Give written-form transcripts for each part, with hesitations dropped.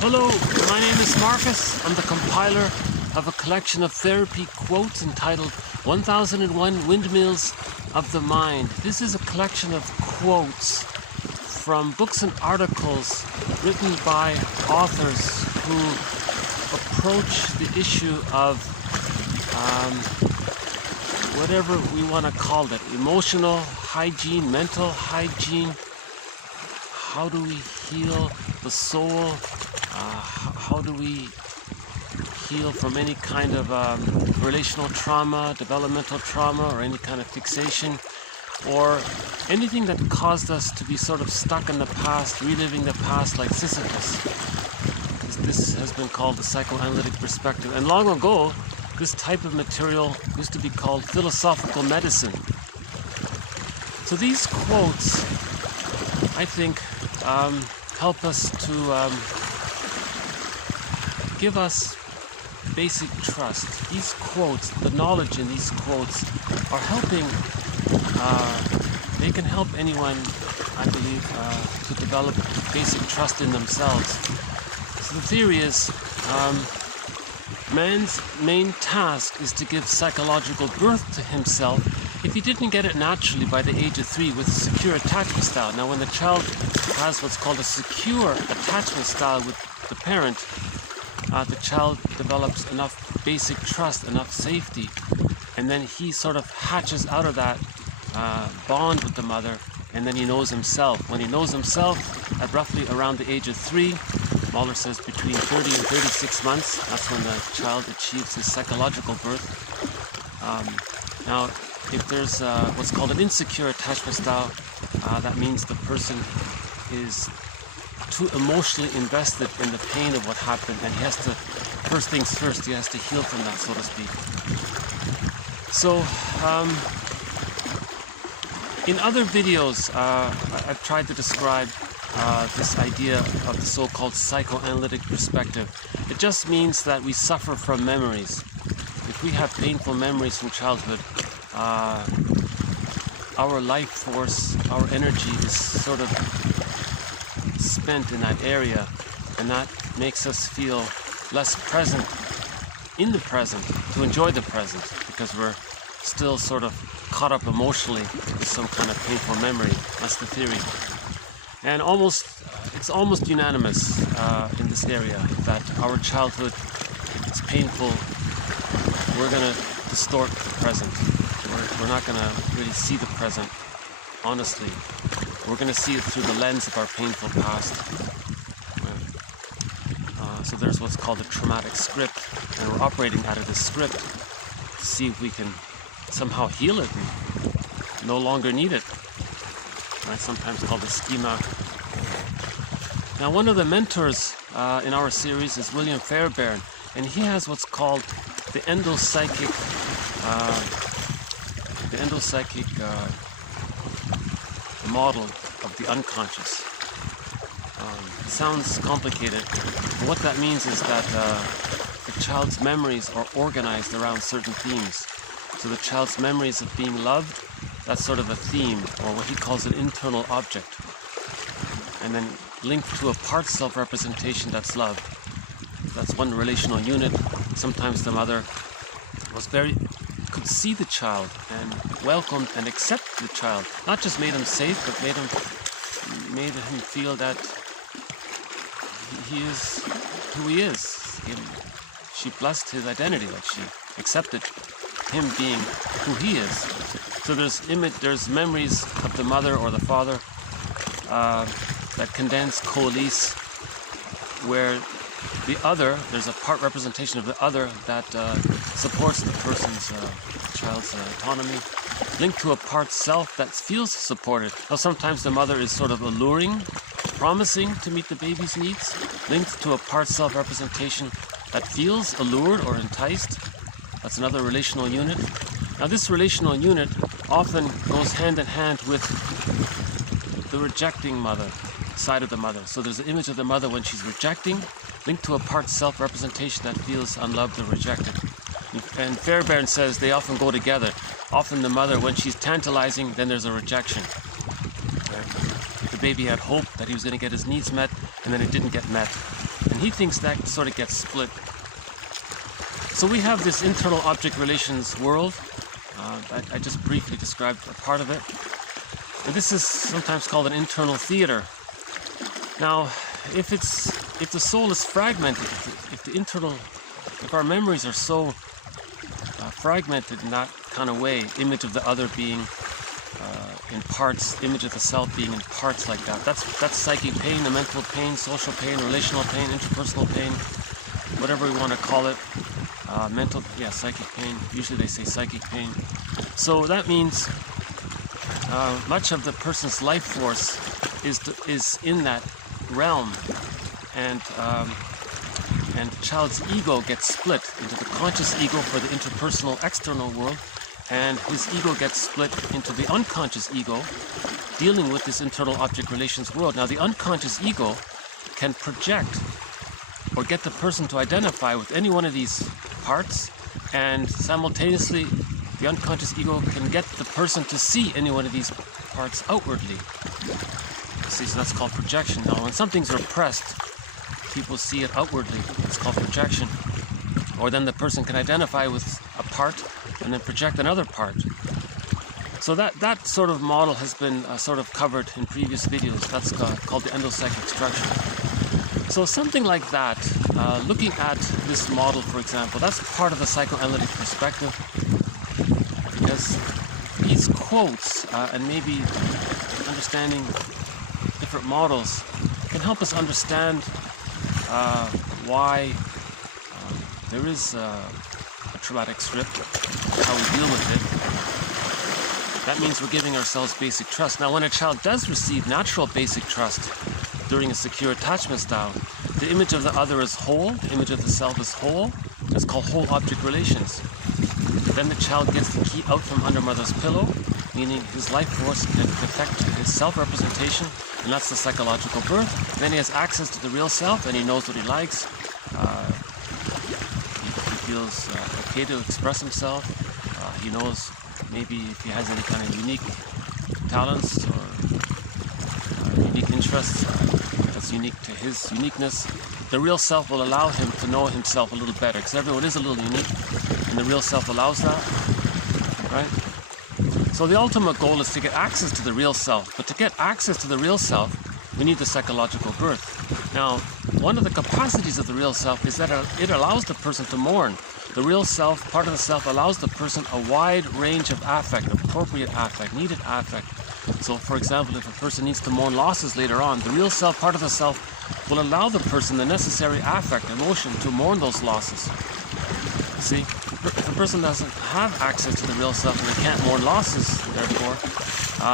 Hello, my name is Marcus. I'm the compiler of a collection of therapy quotes entitled 1001 Windmills of the Mind. This is a collection of quotes from books and articles written by authors who approach the issue of whatever we want to call it, emotional hygiene, mental hygiene. How do we heal the soul? How do we heal from any kind of relational trauma, developmental trauma, or any kind of fixation, or anything that caused us to be sort of stuck in the past, reliving the past like Sisyphus. This has been called the psychoanalytic perspective. And long ago, this type of material used to be called philosophical medicine. So these quotes, I think, help us to give us basic trust. These quotes, the knowledge in these quotes, are helping, they can help anyone, I believe, to develop basic trust in themselves. So the theory is, man's main task is to give psychological birth to himself if he didn't get it naturally by the age of 3 with secure attachment style. Now when the child has what's called a secure attachment style with the parent, the child develops enough basic trust, enough safety, and then he sort of hatches out of that bond with the mother, and then he knows himself. When he knows himself at roughly around the age of 3, Mahler says between 30 and 36 months, that's when the child achieves his psychological birth. Now, if there's what's called an insecure attachment style, that means the person is too emotionally invested in the pain of what happened, and he has to, first things first, he has to heal from that, so to speak. So, in other videos, I've tried to describe this idea of the so-called psychoanalytic perspective. It just means that we suffer from memories. If we have painful memories from childhood, our life force, our energy is sort of spent in that area, and that makes us feel less present in the present, to enjoy the present, because we're still sort of caught up emotionally with some kind of painful memory. That's the theory. And it's almost unanimous in this area that our childhood is painful. We're going to distort the present. We're not going to really see the present honestly. We're going to see it through the lens of our painful past. So there's what's called a traumatic script, and we're operating out of this script to see if we can somehow heal it and no longer need it. Right? Sometimes called the schema. Now, one of the mentors in our series is William Fairbairn, and he has what's called the endocytic model of the unconscious. It sounds complicated, but what that means is that the child's memories are organized around certain themes. So the child's memories of being loved, that's sort of a theme, or what he calls an internal object. And then linked to a part self-representation that's love. That's one relational unit. Sometimes the mother could see the child and welcomed and accepted the child. Not just made him safe, but made him feel that he is who he is. She blessed his identity, that she accepted him being who he is. So there's memories of the mother or the father that condense, coalesce, where the other, there's a part representation of the other that supports the person's child's autonomy, linked to a part self that feels supported. Now sometimes the mother is sort of alluring, promising to meet the baby's needs, linked to a part self representation that feels allured or enticed. That's another relational unit. Now this relational unit often goes hand in hand with the rejecting mother, side of the mother. So there's an image of the mother when she's rejecting, linked to a part self-representation that feels unloved or rejected. And Fairbairn says they often go together. Often the mother, when she's tantalizing, then there's a rejection. The baby had hope that he was going to get his needs met, and then it didn't get met. And he thinks that sort of gets split. So we have this internal object relations world. I just briefly described a part of it. And this is sometimes called an internal theater. Now, if the soul is fragmented, if our memories are so fragmented in that kind of way, image of the other being in parts, image of the self being in parts like that, that's psychic pain, the mental pain, social pain, relational pain, interpersonal pain, whatever we want to call it. Psychic pain. Usually they say psychic pain. So that means much of the person's life force is in that realm, and the child's ego gets split into the conscious ego for the interpersonal external world, and his ego gets split into the unconscious ego, dealing with this internal object relations world. Now, the unconscious ego can project or get the person to identify with any one of these parts, and simultaneously the unconscious ego can get the person to see any one of these parts outwardly. See, so that's called projection. Now, when something's repressed, people see it outwardly. It's called projection. Or then the person can identify with a part and then project another part. So that sort of model has been sort of covered in previous videos. That's called the endocytic structure. So something like that, looking at this model, for example, that's part of the psychoanalytic perspective, because these quotes and maybe understanding different models can help us understand why there is a traumatic script, how we deal with it. That means we're giving ourselves basic trust. Now, when a child does receive natural basic trust during a secure attachment style, the image of the other is whole, the image of the self is whole. It's called whole object relations. Then the child gets the key out from under mother's pillow, meaning his life force can affect his self-representation, and that's the psychological birth. And then he has access to the real self, and he knows what he likes. He feels okay to express himself. He knows maybe if he has any kind of unique talents or unique interests that's unique to his uniqueness. The real self will allow him to know himself a little better, because everyone is a little unique, and the real self allows that, right? So the ultimate goal is to get access to the real self, but to get access to the real self, we need the psychological birth. Now, one of the capacities of the real self is that it allows the person to mourn. The real self, part of the self, allows the person a wide range of affect, appropriate affect, needed affect. So, for example, if a person needs to mourn losses later on, the real self, part of the self, will allow the person the necessary affect, emotion to mourn those losses. See, if a person doesn't have access to the real self and they can't mourn losses, therefore,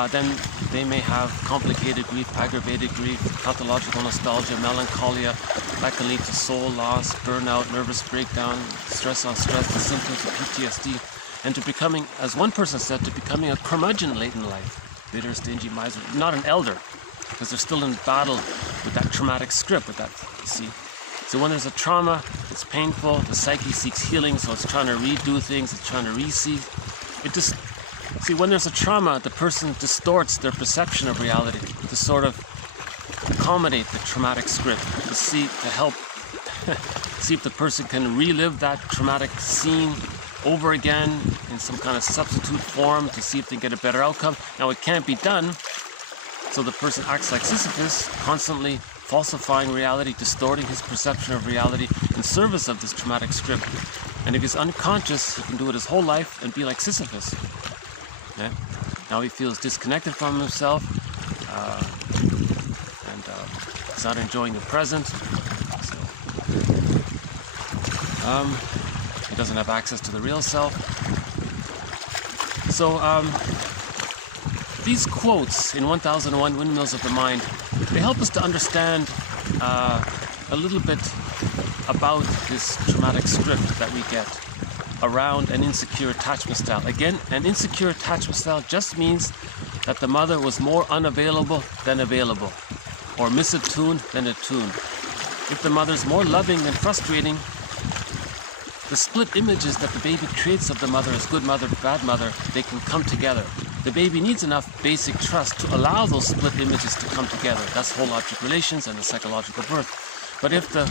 then they may have complicated grief, aggravated grief, pathological nostalgia, melancholia. That can lead to soul loss, burnout, nervous breakdown, stress on stress, the symptoms of PTSD, and to becoming, as one person said, to becoming a curmudgeon late in life. Bitter, stingy, miser, not an elder, because they're still in battle with that traumatic script, with that, you see. So when there's a trauma, it's painful, the psyche seeks healing, so it's trying to redo things, it's trying to re-see. See, when there's a trauma, the person distorts their perception of reality to sort of accommodate the traumatic script, to help see if the person can relive that traumatic scene over again in some kind of substitute form to see if they get a better outcome. Now, it can't be done, so the person acts like Sisyphus, constantly falsifying reality, distorting his perception of reality in service of this traumatic script. And if he's unconscious, he can do it his whole life and be like Sisyphus. Okay? Now he feels disconnected from himself, and he's not enjoying the present. So, he doesn't have access to the real self. So these quotes in 1001 Windmills of the Mind, they help us to understand a little bit about this traumatic script that we get around an insecure attachment style. Again, an insecure attachment style just means that the mother was more unavailable than available, or misattuned than attuned. If the mother's more loving than frustrating, the split images that the baby creates of the mother as good mother, bad mother, they can come together. The baby needs enough basic trust to allow those split images to come together. That's whole object relations and the psychological birth. But if the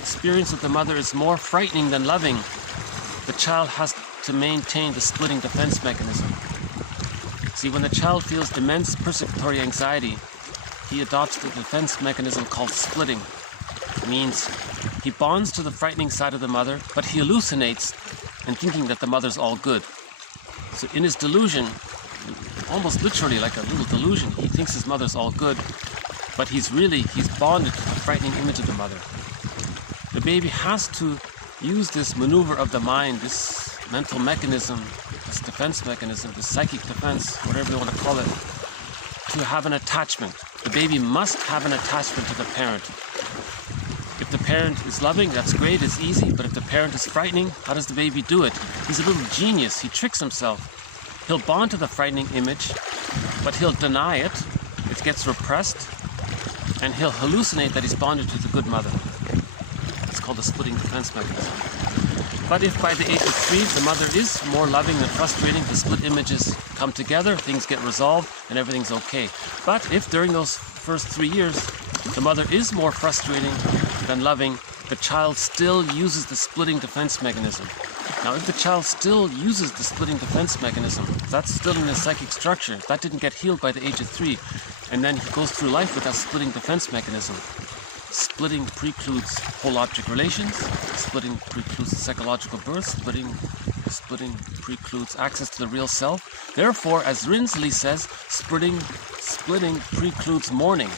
experience with the mother is more frightening than loving, the child has to maintain the splitting defense mechanism. See, when the child feels immense persecutory anxiety, he adopts the defense mechanism called splitting. It means he bonds to the frightening side of the mother, but he hallucinates and thinking that the mother's all good. So in his delusion, almost literally like a little delusion, he thinks his mother's all good, but he's bonded to the frightening image of the mother. The baby has to use this maneuver of the mind, this mental mechanism, this defense mechanism, this psychic defense, whatever you want to call it, to have an attachment. The baby must have an attachment to the parent. If the parent is loving, that's great, it's easy, but if the parent is frightening, how does the baby do it? He's a little genius, he tricks himself. He'll bond to the frightening image, but he'll deny it, it gets repressed, and he'll hallucinate that he's bonded to the good mother. It's called the splitting defense mechanism. But if by the age of 3 the mother is more loving than frustrating, the split images come together, things get resolved, and everything's okay. But if during those first 3 years the mother is more frustrating than loving, the child still uses the splitting defense mechanism. Now, if the child still uses the splitting defense mechanism, that's still in his psychic structure. That didn't get healed by the age of 3, and then he goes through life with that splitting defense mechanism. Splitting precludes whole object relations, splitting precludes psychological birth, splitting precludes access to the real self. Therefore, as Rinsley says, splitting precludes mourning.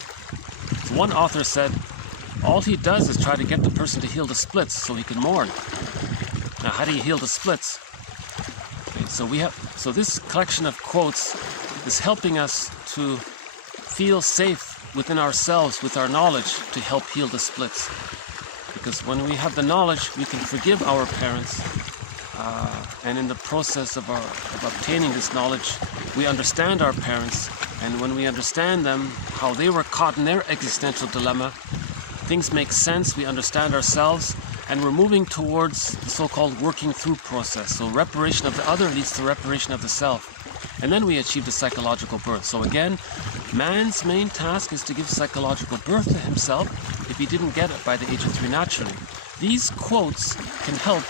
So one author said, all he does is try to get the person to heal the splits so he can mourn. Now, how do you heal the splits? Okay, so this collection of quotes is helping us to feel safe within ourselves, with our knowledge, to help heal the splits. Because when we have the knowledge, we can forgive our parents, and in the process of obtaining this knowledge, we understand our parents, and when we understand them, how they were caught in their existential dilemma, things make sense, we understand ourselves, and we're moving towards the so-called working through process. So reparation of the other leads to reparation of the self. And then we achieve the psychological birth. So again, man's main task is to give psychological birth to himself if he didn't get it by the age of 3 naturally. These quotes can help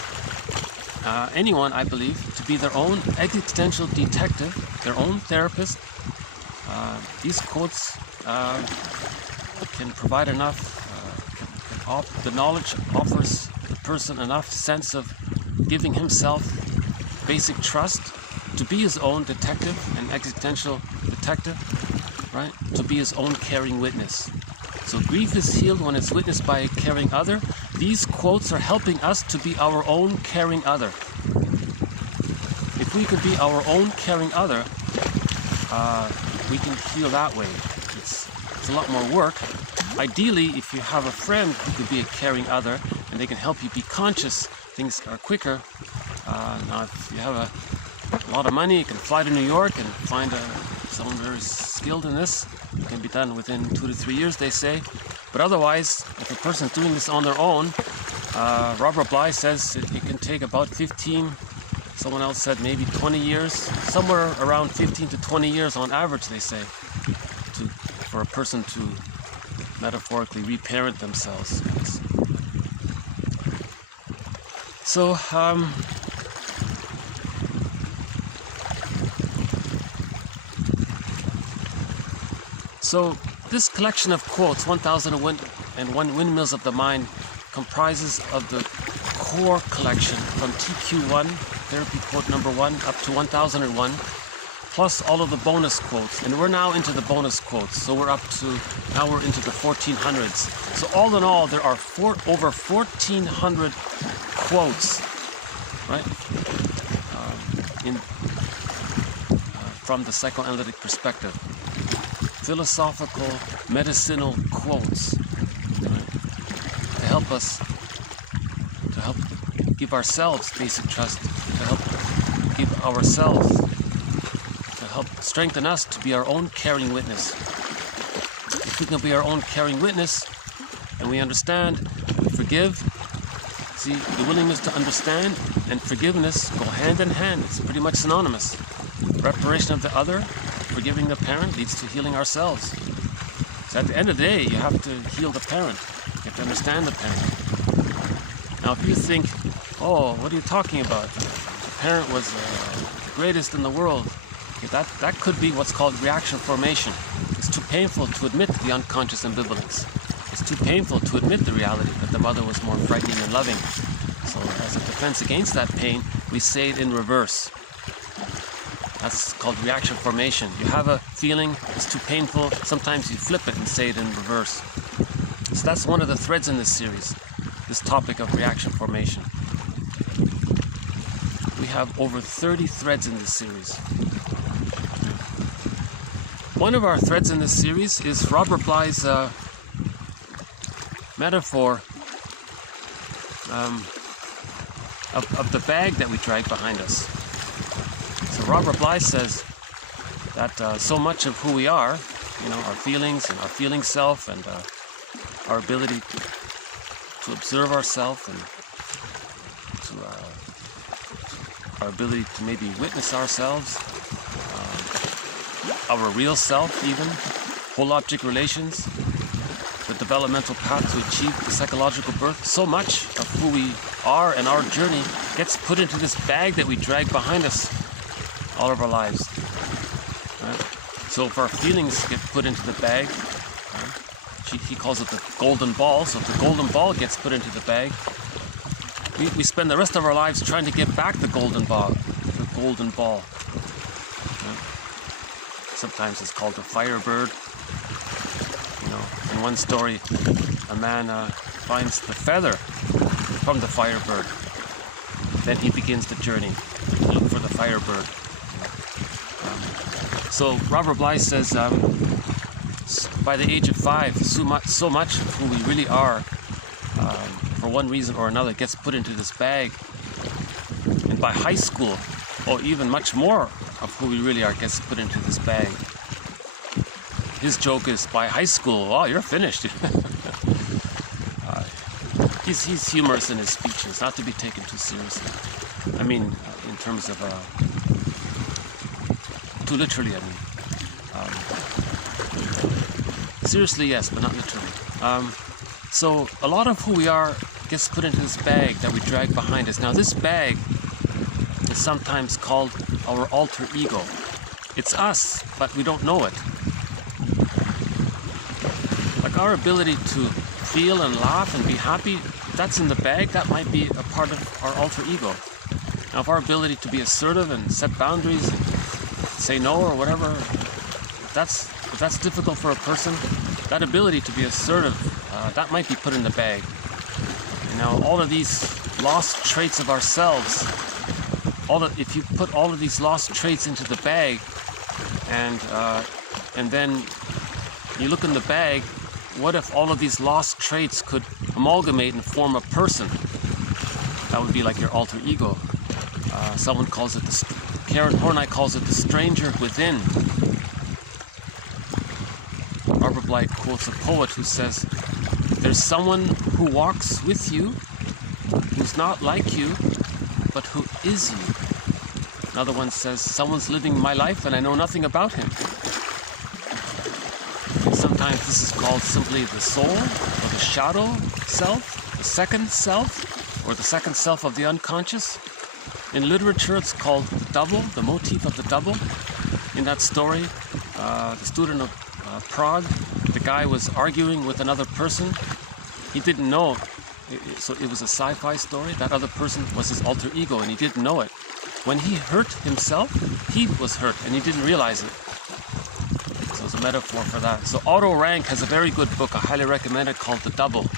anyone, I believe, to be their own existential detective, their own therapist. These quotes can provide enough, the knowledge offers the person enough sense of giving himself basic trust to be his own detective, an existential detective, right? To be his own caring witness. So grief is healed when it's witnessed by a caring other. These quotes are helping us to be our own caring other. If we could be our own caring other, we can heal that way. It's a lot more work. Ideally, if you have a friend who could be a caring other and they can help you be conscious, things are quicker. Now, if you have a lot of money, you can fly to New York and find someone very skilled in this. It can be done within 2 to 3 years, they say. But otherwise, if a person's doing this on their own, Robert Bly says it can take about 15, someone else said maybe 20 years, somewhere around 15 to 20 years on average, they say, for a person to metaphorically reparent themselves. So, So this collection of quotes, 1001 Windmills of the Mind, comprises of the core collection from TQ1, therapy quote number 1, up to 1001, plus all of the bonus quotes. And we're now into the bonus quotes. So we're now we're into the 1400s. So all in all, there are over 1400 quotes, right? From the psychoanalytic perspective. Philosophical, medicinal quotes, right? To help give ourselves basic trust, to help give ourselves, to help strengthen us to be our own caring witness. If we can be our own caring witness, and we understand, we forgive. See, the willingness to understand and forgiveness go hand in hand. It's pretty much synonymous. Reparation of the other, forgiving the parent, leads to healing ourselves. So at the end of the day, you have to heal the parent. You get to understand the pain. Now, if you think, oh, what are you talking about? The parent was the greatest in the world. Okay, that could be what's called reaction formation. It's too painful to admit the unconscious ambivalence. It's too painful to admit the reality that the mother was more frightening than loving. So as a defense against that pain, we say it in reverse. That's called reaction formation. You have a feeling, it's too painful, sometimes you flip it and say it in reverse. So that's one of the threads in this series, this topic of reaction formation. We have over 30 threads in this series. One of our threads in this series is Robert Bly's metaphor of the bag that we drag behind us. So Robert Bly says that so much of who we are, our feelings and our feeling self and our ability to observe ourselves and our ability to maybe witness ourselves, our real self even, whole object relations, the developmental path to achieve the psychological birth, so much of who we are and our journey gets put into this bag that we drag behind us all of our lives. Right? So if our feelings get put into the bag, he calls it the golden ball, so if the golden ball gets put into the bag, we spend the rest of our lives trying to get back the golden ball. Right? Sometimes it's called the firebird. In one story, a man finds the feather from the firebird. Then he begins the journey to look for the firebird. So Robert Bly says, by the age of 5, so much of who we really are, for one reason or another, gets put into this bag. And by high school, or even much more of who we really are gets put into this bag. His joke is, by high school, oh, you're finished. He's humorous in his speeches, not to be taken too seriously. I mean, in terms of, too literally, I mean. Seriously, yes, but not literally. So a lot of who we are gets put into this bag that we drag behind us. Now, this bag is sometimes called our alter ego. It's us, but we don't know it. Like our ability to feel and laugh and be happy, that's in the bag, that might be a part of our alter ego. Now, if our ability to be assertive and set boundaries and say no or whatever, if that's difficult for a person, that ability to be assertive, that might be put in the bag. All of these lost traits of ourselves, if you put all of these lost traits into the bag, and then you look in the bag, what if all of these lost traits could amalgamate and form a person? That would be like your alter ego. Someone calls it Karen Horney calls it the stranger within. Robert Bly quotes a poet who says, "There's someone who walks with you, who's not like you, but who is you." Another one says, "Someone's living my life and I know nothing about him." Sometimes this is called simply the soul, or the shadow self, the second self, or the second self of the unconscious. In literature, it's called the double, the motif of the double. In that story, the student of Prague, the guy was arguing with another person. He didn't know, so it was a sci-fi story. That other person was his alter ego, and he didn't know it. When he hurt himself, he was hurt, and he didn't realize it. So it's a metaphor for that. So Otto Rank has a very good book, I highly recommend it, called The Double.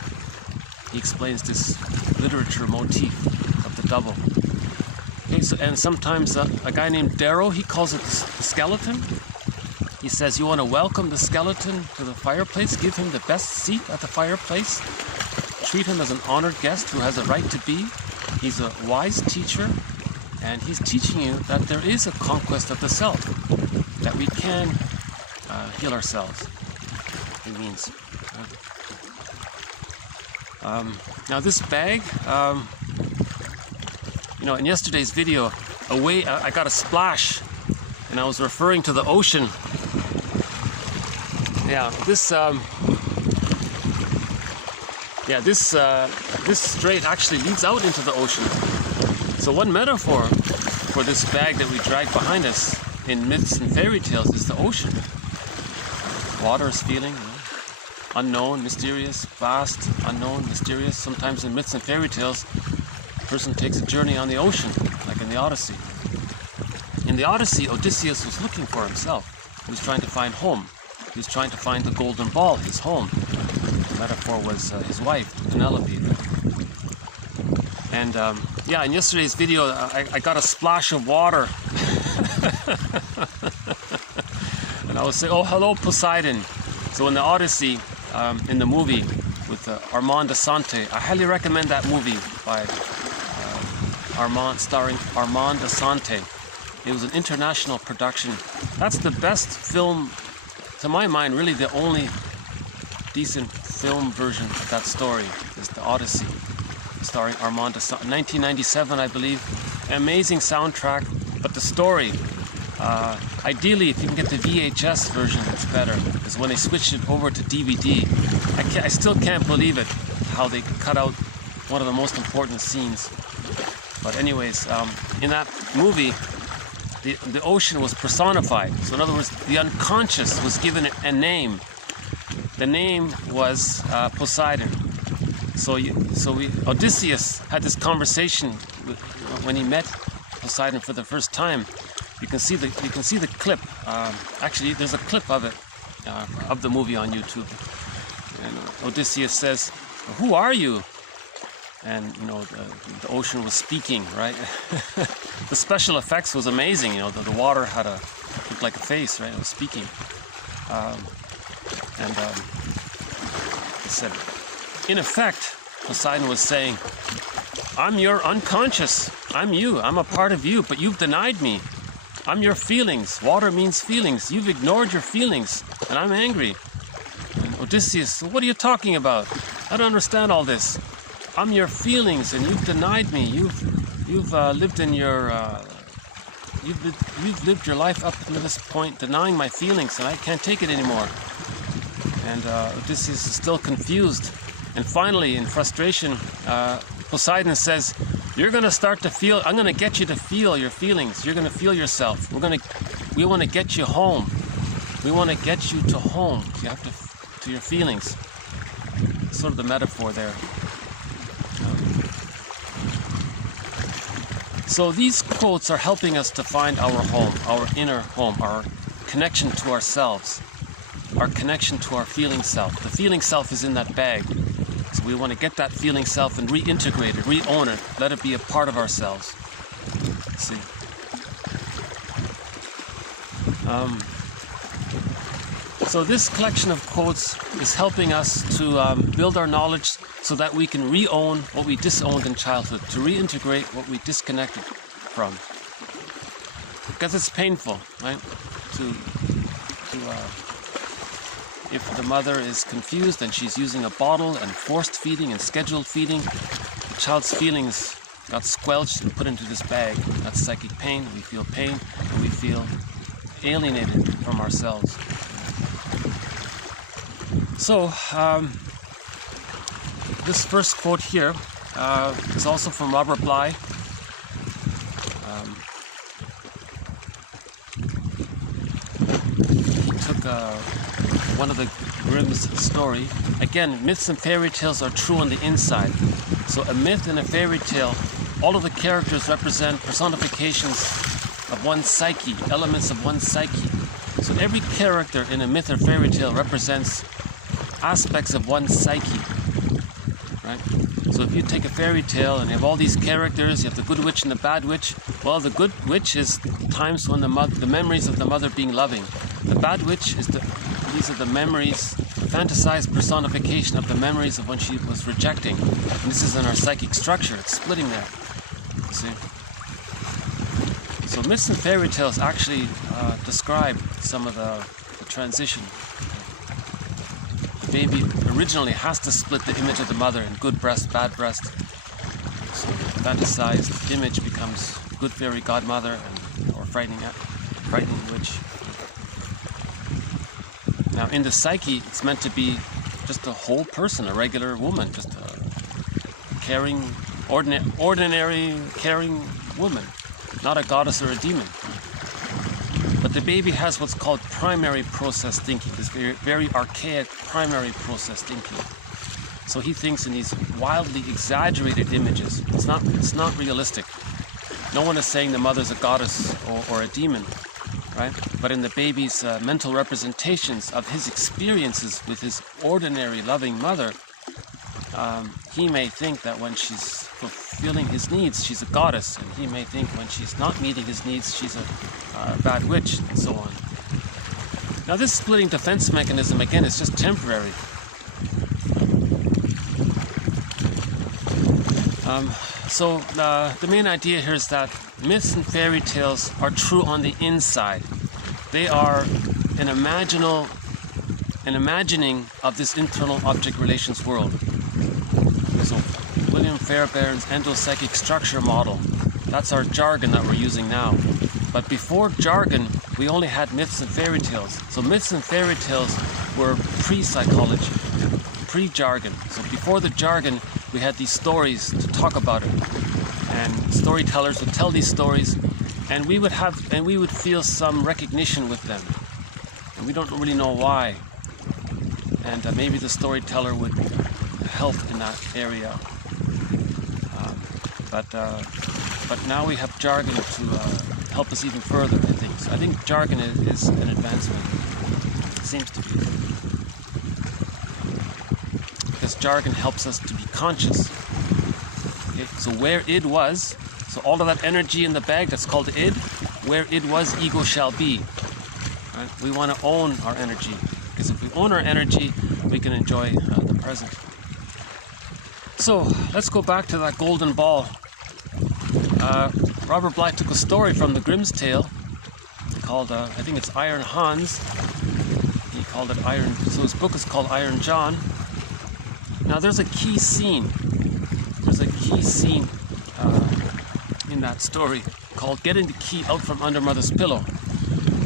He explains this literature motif of the double. Okay, so, and sometimes a guy named Darrow, he calls it the skeleton. He says, you want to welcome the skeleton to the fireplace, give him the best seat at the fireplace, treat him as an honored guest who has a right to be. He's a wise teacher, and he's teaching you that there is a conquest of the self, that we can heal ourselves. It means. Now this bag, in yesterday's video, I got a splash, and I was referring to the ocean. Yeah, this Yeah, this strait actually leads out into the ocean. So one metaphor for this bag that we drag behind us in myths and fairy tales is the ocean. Water is feeling, unknown, mysterious, vast, unknown, mysterious. Sometimes in myths and fairy tales, a person takes a journey on the ocean, like in the Odyssey. In the Odyssey, Odysseus was looking for himself. He was trying to find home. He was trying to find the golden ball, his home. The metaphor was his wife, Penelope. And yeah, in yesterday's video, I got a splash of water. And I was saying, oh, hello, Poseidon. So in the Odyssey, in the movie with Armand Assante, I highly recommend that movie by starring Armand Assante. It was an international production. That's the best film, to my mind, really the only decent film version of that story is the Odyssey, starring Armand Assante. 1997, I believe. Amazing soundtrack, but the story, ideally, if you can get the VHS version, it's better. Because when they switched it over to DVD, I still can't believe it, how they cut out one of the most important scenes. But anyways, in that movie, the ocean was personified. So in other words, the unconscious was given a name. The name was Poseidon. So Odysseus had this conversation when he met Poseidon for the first time. You can see the clip. Actually, there's a clip of it of the movie on YouTube. And Odysseus says, "Who are you?" And the ocean was speaking, right? The special effects was amazing. The water looked like a face, right? It was speaking. He said, in effect, Poseidon was saying, "I'm your unconscious. I'm you. I'm a part of you, but you've denied me. I'm your feelings. Water means feelings. You've ignored your feelings, and I'm angry." And Odysseus, "What are you talking about? I don't understand all this. I'm your feelings, and you've denied me. You've lived in your you've lived your life up to this point, denying my feelings, and I can't take it anymore." And Odysseus is still confused. And finally, in frustration, Poseidon says, "You're going to start to feel. I'm going to get you to feel your feelings. You're going to feel yourself. We want to get you home. We want to get you to home. You have to your feelings." Sort of the metaphor there. So these quotes are helping us to find our home, our inner home, our connection to ourselves, our connection to our feeling self. The feeling self is in that bag. So we want to get that feeling self and reintegrate it, re-own it, let it be a part of ourselves. See. So this collection of quotes is helping us to build our knowledge so that we can re-own what we disowned in childhood, to reintegrate what we disconnected from. Because it's painful, right? If the mother is confused and she's using a bottle and forced feeding and scheduled feeding, the child's feelings got squelched and put into this bag. That's psychic pain. We feel pain and we feel alienated from ourselves. So, this first quote here is also from Robert Bly. He took one of the Grimm's story. Again, myths and fairy tales are true on the inside. So a myth and a fairy tale, all of the characters represent personifications of one's psyche, elements of one's psyche. So every character in a myth or fairy tale represents aspects of one's psyche, right? So if you take a fairy tale and you have all these characters, you have the good witch and the bad witch. Well, the good witch is times when the memories of the mother being loving. The bad witch is these are the memories, fantasized personification of the memories of when she was rejecting. And this is in our psychic structure. It's splitting there. See? So myths and fairy tales actually describe some of the transition. The baby originally has to split the image of the mother in good breast, bad breast. So the fantasized image becomes good fairy godmother or frightening witch. Now in the psyche, it's meant to be just a whole person, a regular woman, just a caring, ordinary caring woman, not a goddess or a demon. But the baby has what's called primary process thinking, this very archaic primary process thinking. So he thinks in these wildly exaggerated images. It's not realistic. No one is saying the mother's a goddess or a demon, right? But in the baby's mental representations of his experiences with his ordinary loving mother, he may think that when she's fulfilling his needs, she's a goddess, and he may think when she's not meeting his needs, she's a bad witch, and so on. Now this splitting defense mechanism, again, is just temporary. So the main idea here is that myths and fairy tales are true on the inside. They are an imagining of this internal object relations world. So William Fairbairn's endocytic structure model, that's our jargon that we're using now. But before jargon, we only had myths and fairy tales. So myths and fairy tales were pre-psychology, pre-jargon. So before the jargon, we had these stories to talk about it. And storytellers would tell these stories, and we would feel some recognition with them. And we don't really know why. And maybe the storyteller would help in that area. But now we have jargon to help us even further in things. I think jargon is an advancement. It seems to be. Because jargon helps us to be conscious. Okay? So where id was, so all of that energy in the bag, that's called id, where id was, ego shall be. Right? We want to own our energy. Because if we own our energy, we can enjoy the present. So let's go back to that golden ball. Robert Bly took a story from the Grimm's Tale called, I think it's Iron Hans. He called it Iron, so his book is called Iron John. Now there's a key scene. There's a key scene in that story called Getting the Key Out from Under Mother's Pillow.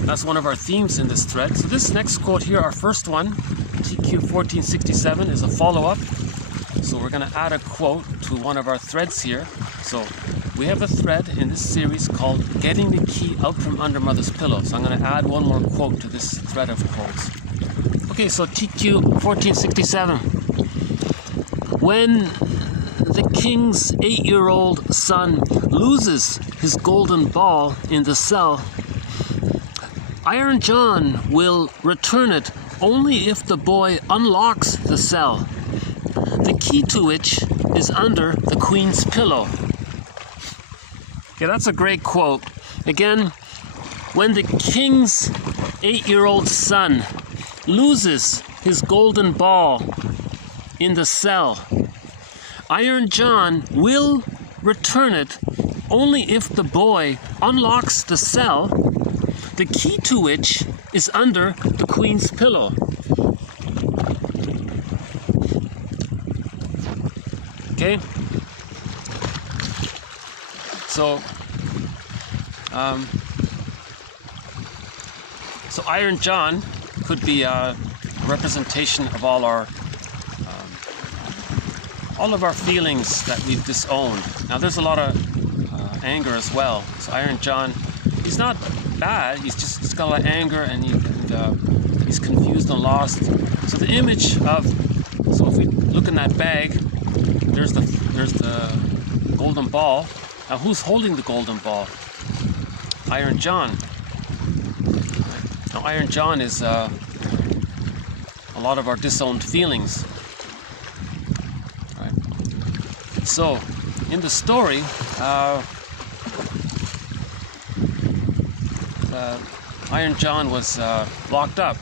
That's one of our themes in this thread. So this next quote here, our first one, TQ 1467, is a follow-up. So we're going to add a quote to one of our threads here. So we have a thread in this series called Getting the Key Out from Under Mother's Pillow. So I'm going to add one more quote to this thread of quotes. Okay, so TQ 1467. When the king's 8-year-old son loses his golden ball in the cell, Iron John will return it only if the boy unlocks the cell, the key to which is under the queen's pillow. Okay, that's a great quote. Again, when the king's 8-year-old son loses his golden ball in the cell, Iron John will return it only if the boy unlocks the cell, the key to which is under the queen's pillow. Okay? So Iron John could be a representation of all of our feelings that we've disowned. Now there's a lot of anger as well. So Iron John, he's not bad. He's got a lot of anger, and he's confused and lost. So the image of, so if we look in that bag, there's the golden ball. Now who's holding the golden ball? Iron John. Now Iron John is a lot of our disowned feelings. Right? So in the story, Iron John was locked up,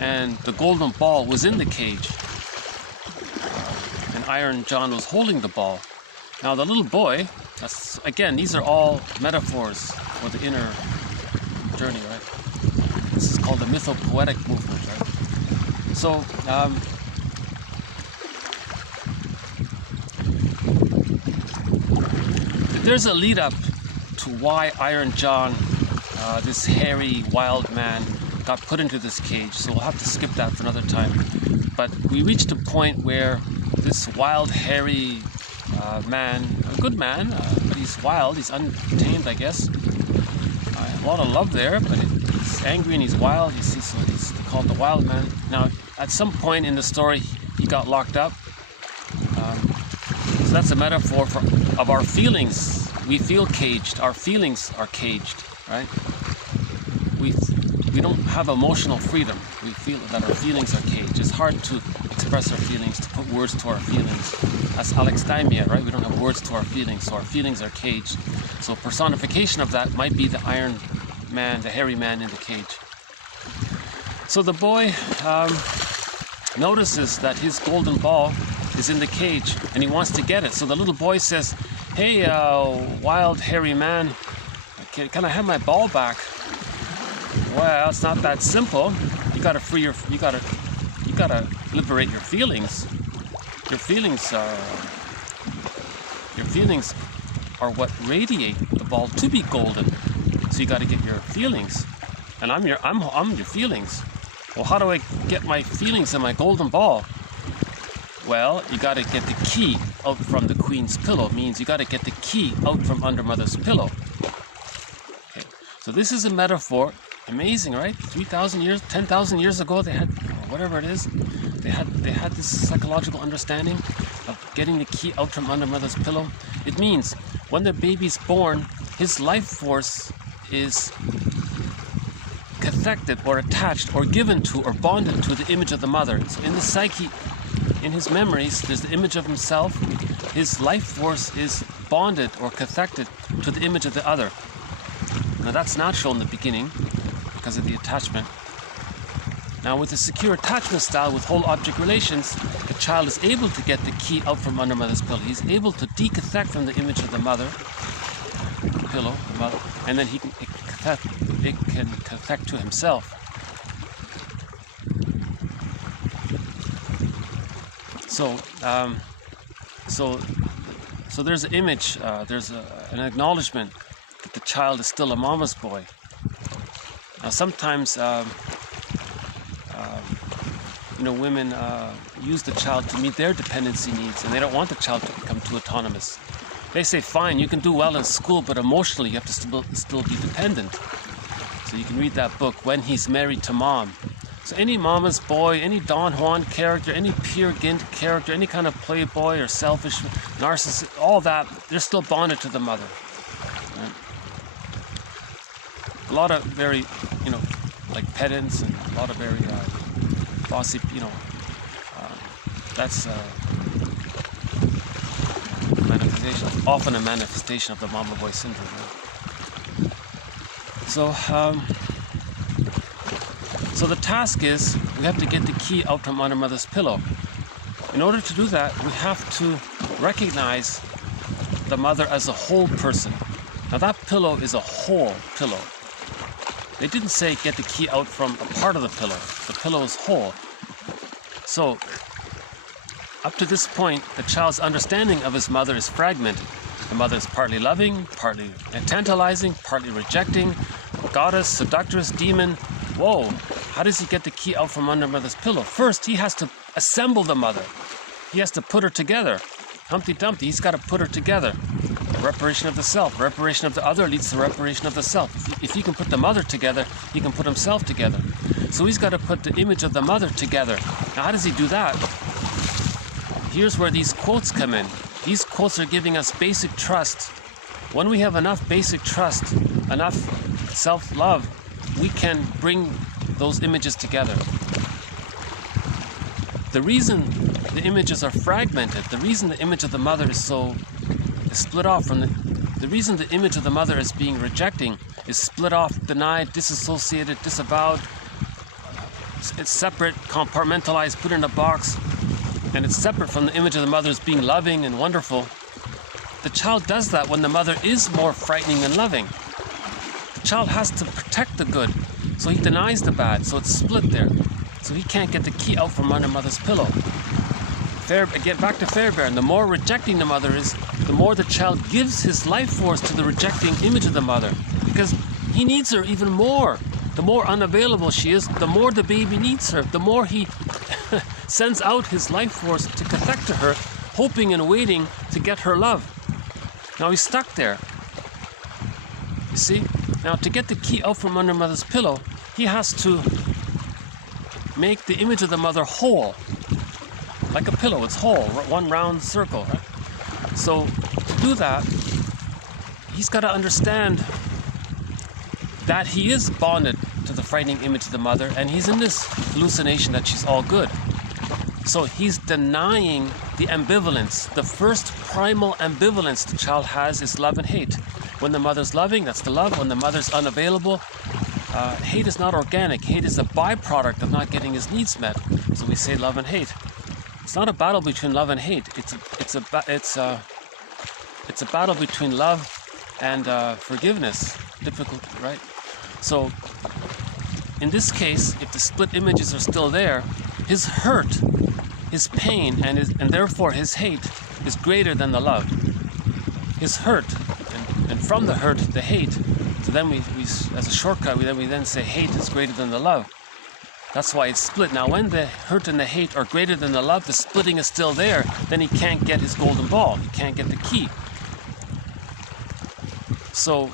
and the golden ball was in the cage, and Iron John was holding the ball. Now the little boy, again, these are all metaphors for the inner journey, right? This is called the mythopoetic movement, right? So there's a lead up to why Iron John, this hairy wild man, got put into this cage, so we'll have to skip that for another time. But we reached a point where this wild, hairy man, a good man, but he's wild, he's untamed, I guess. A lot of love there, but he's angry and he's wild. He's called the wild man. Now, at some point in the story, he got locked up. So that's a metaphor of our feelings. We feel caged. Our feelings are caged, right? We don't have emotional freedom. We feel that our feelings are caged. It's hard to express our feelings, to put words to our feelings. That's alexithymia, right? We don't have words to our feelings, so our feelings are caged. So personification of that might be the iron man, the hairy man in the cage. So the boy notices that his golden ball is in the cage and he wants to get it. So the little boy says, "Hey, wild hairy man, can I have my ball back?" Well, it's not that simple. You gotta liberate your feelings. Your feelings are what radiate the ball to be golden. So you gotta get your feelings. And I'm your feelings. Well, how do I get my feelings and my golden ball? Well, you gotta get the key out from the queen's pillow. It means you gotta get the key out from under mother's pillow. Okay. So this is a metaphor. Amazing, right? 3,000 years, 10,000 years ago, they had, or whatever it is, they had this psychological understanding of getting the key out from under mother's pillow. It means when the baby's born, his life force is cathected or attached or given to or bonded to the image of the mother. So in the psyche, in his memories, there's the image of himself. His life force is bonded or cathected to the image of the other. Now that's natural in the beginning because of the attachment. Now with the secure attachment style with whole object relations, the child is able to get the key out from under mother's pillow. He's able to decathect from the image of the mother, the pillow, the mother, and then it can cathect to himself. So there's an image, there's an acknowledgement that the child is still a mama's boy. Now sometimes, women use the child to meet their dependency needs, and they don't want the child to become too autonomous. They say, fine, you can do well in school, but emotionally you have to still be dependent. So you can read that book, When He's Married to Mom. So any mama's boy, any Don Juan character, any Peer Gynt character, any kind of playboy or selfish, narcissist, all that, they're still bonded to the mother. Right? A lot of very, like pedants and a lot of very bossy, that's manifestation, often a manifestation of the mama boy syndrome. Right? So the task is we have to get the key out from under mother's pillow. In order to do that, we have to recognize the mother as a whole person. Now that pillow is a whole pillow. They didn't say get the key out from a part of the pillow. The pillow is whole. So up to this point, the child's understanding of his mother is fragmented. The mother is partly loving, partly tantalizing, partly rejecting, goddess, seductress, demon. Whoa, how does he get the key out from under mother's pillow? First, he has to assemble the mother. He has to put her together. Humpty Dumpty, he's got to put her together. Reparation of the self. Reparation of the other leads to reparation of the self. If he can put the mother together, he can put himself together. So he's got to put the image of the mother together. Now, how does he do that? Here's where these quotes come in. These quotes are giving us basic trust. When we have enough basic trust, enough self-love, we can bring those images together. The reason the images are fragmented, the reason the image of the mother is split off from the reason the image of the mother is being rejecting, is split off, denied, disassociated, disavowed. It's separate, compartmentalized, put in a box, and it's separate from the image of the mother as being loving and wonderful. The child does that when the mother is more frightening than loving. The child has to protect the good, so he denies the bad, so it's split there. So he can't get the key out from under mother's pillow. Again, back to Fairbairn, the more rejecting the mother is, the more the child gives his life force to the rejecting image of the mother, because he needs her even more. the more unavailable she is, the more the baby needs her, the more he sends out his life force to connect to her, hoping and waiting to get her love. Now he's stuck there. You see? Now to get the key out from under mother's pillow, he has to make the image of the mother whole. Like a pillow, it's whole, one round circle. Right? So to do that, he's got to understand that he is bonded to the frightening image of the mother, and he's in this hallucination that she's all good. So he's denying the ambivalence. The first primal ambivalence the child has is love and hate. When the mother's loving, that's the love. When the mother's unavailable, hate is not organic. Hate is a byproduct of not getting his needs met. So we say love and hate. It's not a battle between love and hate. It's a battle between love and forgiveness. Difficult, right? So in this case, if the split images are still there, his hurt, his pain, and therefore his hate is greater than the love. His hurt, and from the hurt, the hate. So then we as a shortcut, we then say hate is greater than the love. That's why it's split. Now when the hurt and the hate are greater than the love, the splitting is still there, then he can't get his golden ball. He can't get the key. So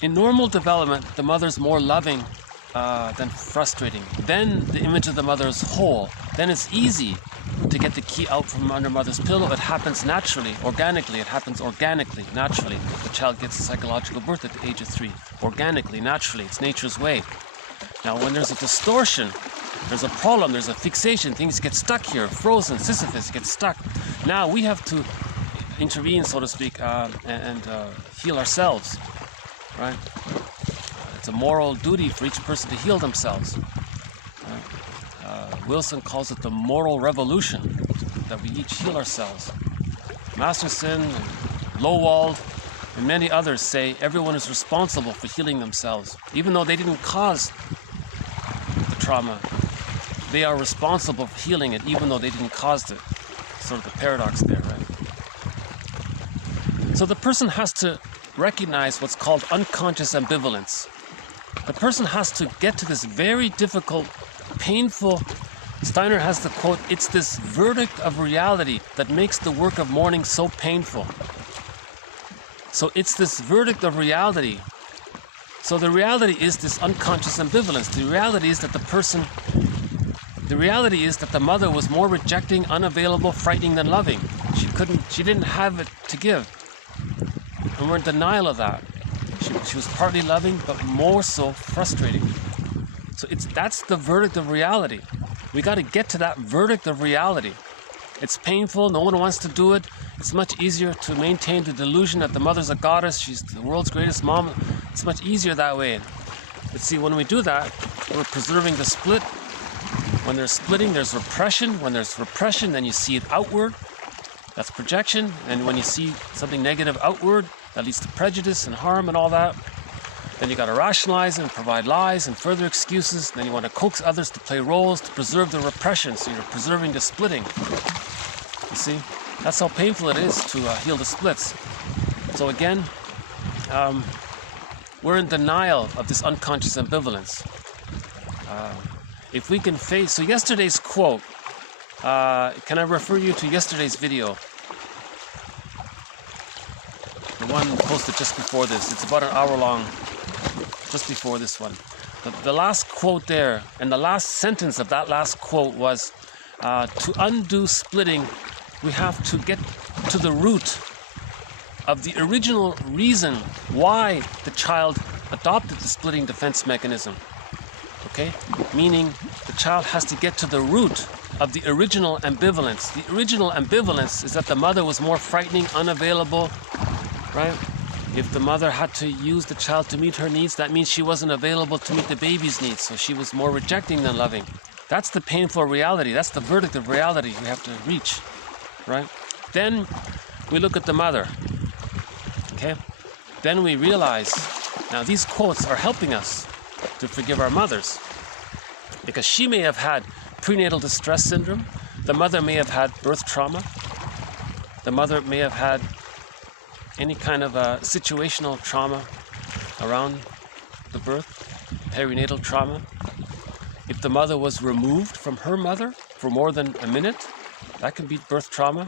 in normal development, the mother's more loving than frustrating. Then the image of the mother is whole. Then it's easy to get the key out from under mother's pillow. It happens naturally, organically. It happens organically, naturally. The child gets a psychological birth at the age of 3. Organically, naturally. It's nature's way. Now when there's a distortion, there's a problem, there's a fixation, things get stuck here, frozen, Sisyphus gets stuck. Now we have to intervene, so to speak, and heal ourselves, right? It's a moral duty for each person to heal themselves. Wilson calls it the moral revolution, that we each heal ourselves. Masterson, Lowald, and many others say everyone is responsible for healing themselves. Even though they didn't cause the trauma, they are responsible for healing it, even though they didn't cause it. Sort of the paradox there, right? So the person has to recognize what's called unconscious ambivalence. The person has to get to this very difficult, painful, Steiner has the quote, it's this verdict of reality that makes the work of mourning so painful. So it's this verdict of reality. So the reality is this unconscious ambivalence. The reality is that the mother was more rejecting, unavailable, frightening than loving. She didn't have it to give. And we're in denial of that. She was partly loving, but more so frustrating. So that's the verdict of reality. We got to get to that verdict of reality. It's painful, no one wants to do it. It's much easier to maintain the delusion that the mother's a goddess, she's the world's greatest mom. It's much easier that way. But see, when we do that, we're preserving the split. When there's splitting, there's repression. When there's repression, then you see it outward. That's projection. And when you see something negative outward, that leads to prejudice and harm and all that. Then you got to rationalize and provide lies and further excuses. Then you want to coax others to play roles to preserve the repression. So you're preserving the splitting. You see? That's how painful it is to heal the splits. So again, we're in denial of this unconscious ambivalence. If we can face... So yesterday's quote, can I refer you to yesterday's video? The one posted just before this. It's about an hour long, just before this one. The last quote there, and the last sentence of that last quote was, to undo splitting, we have to get to the root of the original reason why the child adopted the splitting defense mechanism. Okay? Meaning the child has to get to the root of the original ambivalence. The original ambivalence is that the mother was more frightening, unavailable, right? If the mother had to use the child to meet her needs, that means she wasn't available to meet the baby's needs, so she was more rejecting than loving. That's the painful reality. That's the verdict of reality we have to reach, right? Then we look at the mother, okay? Then we realize, now these quotes are helping us to forgive our mothers, because she may have had prenatal distress syndrome, the mother may have had birth trauma, the mother may have had any kind of situational trauma around the birth, perinatal trauma. If the mother was removed from her mother for more than a minute, that can be birth trauma.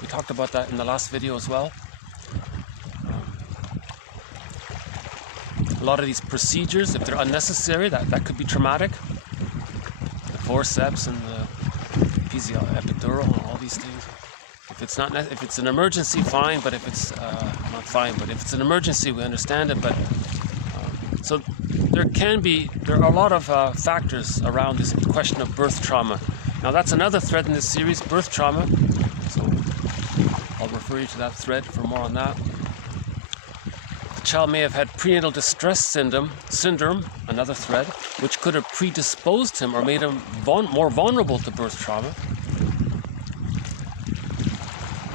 We talked about that in the last video as well. A lot of these procedures, if they're unnecessary, that could be traumatic. The forceps and the epidural and all these things. If it's an emergency, fine. But if it's not fine, but if it's an emergency, we understand it. But so there are a lot of factors around this question of birth trauma. Now that's another thread in this series, birth trauma. So I'll refer you to that thread for more on that. The child may have had prenatal distress syndrome, another thread, which could have predisposed him or made him more vulnerable to birth trauma.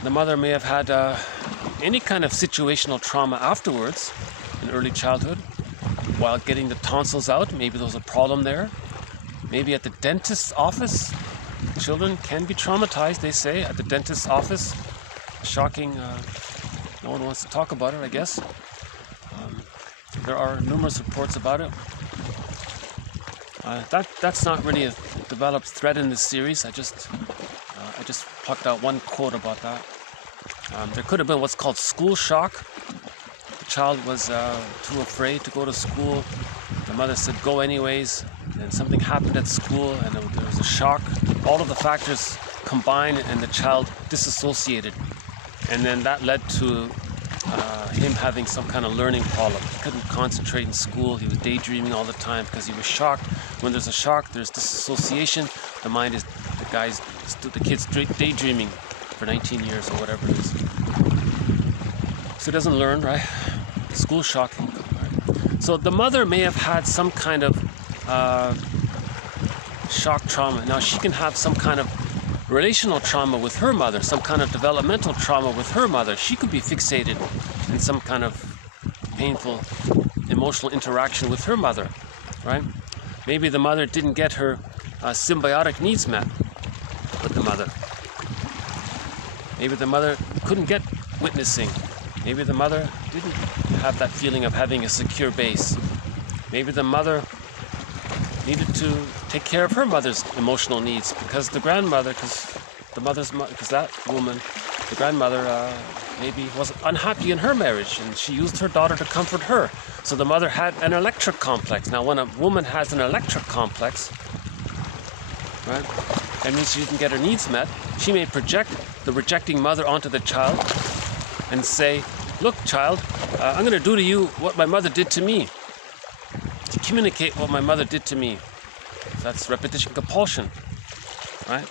The mother may have had any kind of situational trauma afterwards in early childhood while getting the tonsils out. Maybe there was a problem there. Maybe at the dentist's office. Children can be traumatized, they say, at the dentist's office. Shocking. No one wants to talk about it, I guess. There are numerous reports about it. That's not really a developed thread in this series. I just plucked out one quote about that. There could have been what's called school shock. The child was too afraid to go to school. The mother said, go anyways. And something happened at school and there was a shock. All of the factors combined and the child disassociated. And then that led to him having some kind of learning problem. He couldn't concentrate in school. He was daydreaming all the time because he was shocked. When there's a shock, there's disassociation. The mind is, the kid's daydreaming for 19 years or whatever it is. So he doesn't learn, right? School shock. Right? So the mother may have had some kind of shock trauma. Now she can have some kind of relational trauma with her mother, some kind of developmental trauma with her mother. She could be fixated in some kind of painful emotional interaction with her mother, right? Maybe the mother didn't get her symbiotic needs met with the mother. Maybe the mother couldn't get witnessing. Maybe the mother didn't have that feeling of having a secure base. Maybe the mother needed to take care of her mother's emotional needs because the grandmother, because that woman, the grandmother, maybe was unhappy in her marriage and she used her daughter to comfort her. So the mother had an electric complex. Now when a woman has an electric complex, right, that means she didn't get her needs met. She may project the rejecting mother onto the child and say, look child, I'm going to do to you what my mother did to me. To communicate what my mother did to me. That's repetition compulsion, right?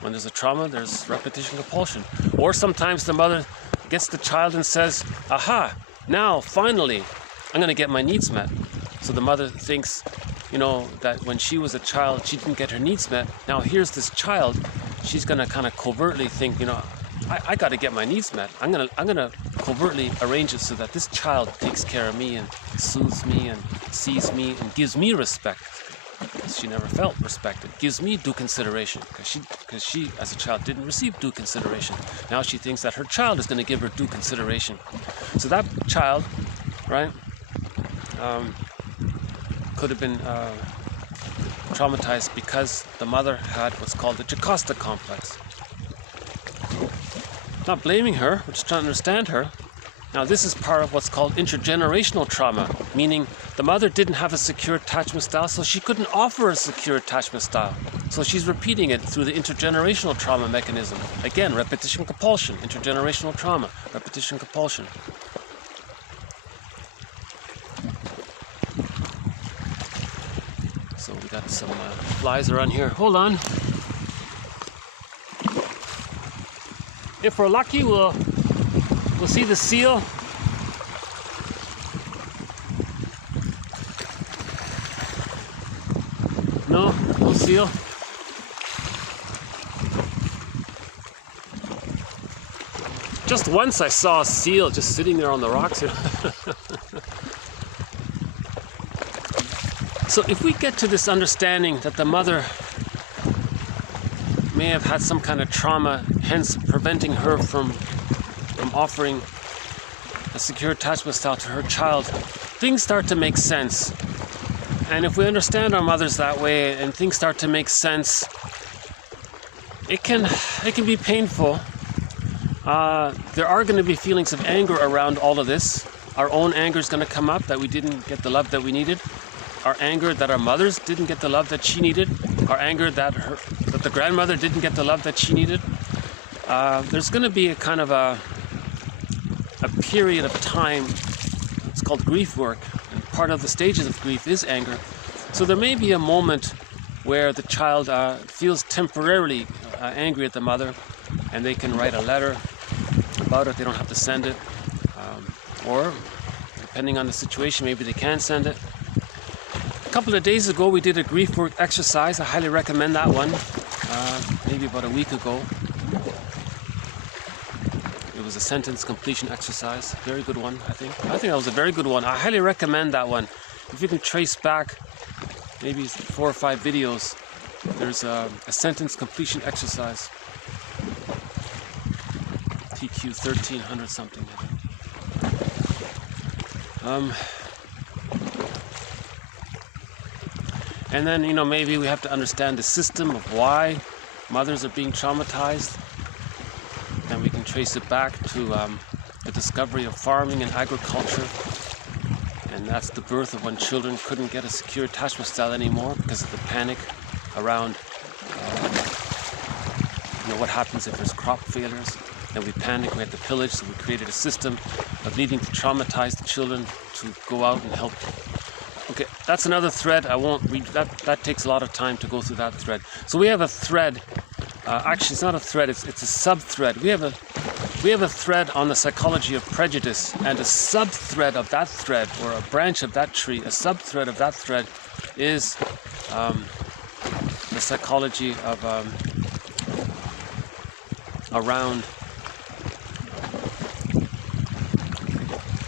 When there's a trauma, there's repetition compulsion. Or sometimes the mother gets the child and says, aha, now finally I'm going to get my needs met. So the mother thinks, that when she was a child, she didn't get her needs met. Now here's this child, she's going to kind of covertly think, I got to get my needs met. I'm gonna covertly arrange it so that this child takes care of me and soothes me and sees me and gives me respect. Because she never felt respected. Gives me due consideration because she as a child didn't receive due consideration. Now she thinks that her child is going to give her due consideration. So that child, right, could have been traumatized because the mother had what's called the Jocasta complex. Not blaming her, we're just trying to understand her. Now this is part of what's called intergenerational trauma, meaning the mother didn't have a secure attachment style, so she couldn't offer a secure attachment style. So she's repeating it through the intergenerational trauma mechanism. Again, repetition compulsion, intergenerational trauma, repetition compulsion. So we got some flies around here. Hold on. If we're lucky, we'll see the seal. No seal. Just once I saw a seal just sitting there on the rocks here. So if we get to this understanding that the mother may have had some kind of trauma, hence preventing her from offering a secure attachment style to her child, things start to make sense. And if we understand our mothers that way and things start to make sense, it can be painful. There are going to be feelings of anger around all of this. Our own anger is going to come up that we didn't get the love that we needed. Our anger that our mothers didn't get the love that she needed. Our anger that the grandmother didn't get the love that she needed. There's going to be a kind of a period of time. It's called grief work, and part of the stages of grief is anger. So there may be a moment where the child feels temporarily angry at the mother, and they can write a letter about it. They don't have to send it, or depending on the situation, maybe they can send it. A couple of days ago we did a grief work exercise. I highly recommend that one. Maybe about a week ago. It was a sentence completion exercise. Very good one, I think. I think that was a very good one. I highly recommend that one. If you can trace back maybe 4 or 5 videos, there's a sentence completion exercise. TQ 1300 something, I think. And then, you know, maybe we have to understand the system of why mothers are being traumatized. Then we can trace it back to the discovery of farming and agriculture. And that's the birth of when children couldn't get a secure attachment style anymore because of the panic around what happens if there's crop failures. Then we panic, we had to pillage, so we created a system of needing to traumatize the children to go out and help. Okay, that's another thread. I won't read that. That takes a lot of time to go through that thread. So we have a thread. Actually, it's not a thread. It's a sub-thread. We have a thread on the psychology of prejudice, and a sub-thread of that thread, or a branch of that tree, a sub-thread of that thread, is the psychology of around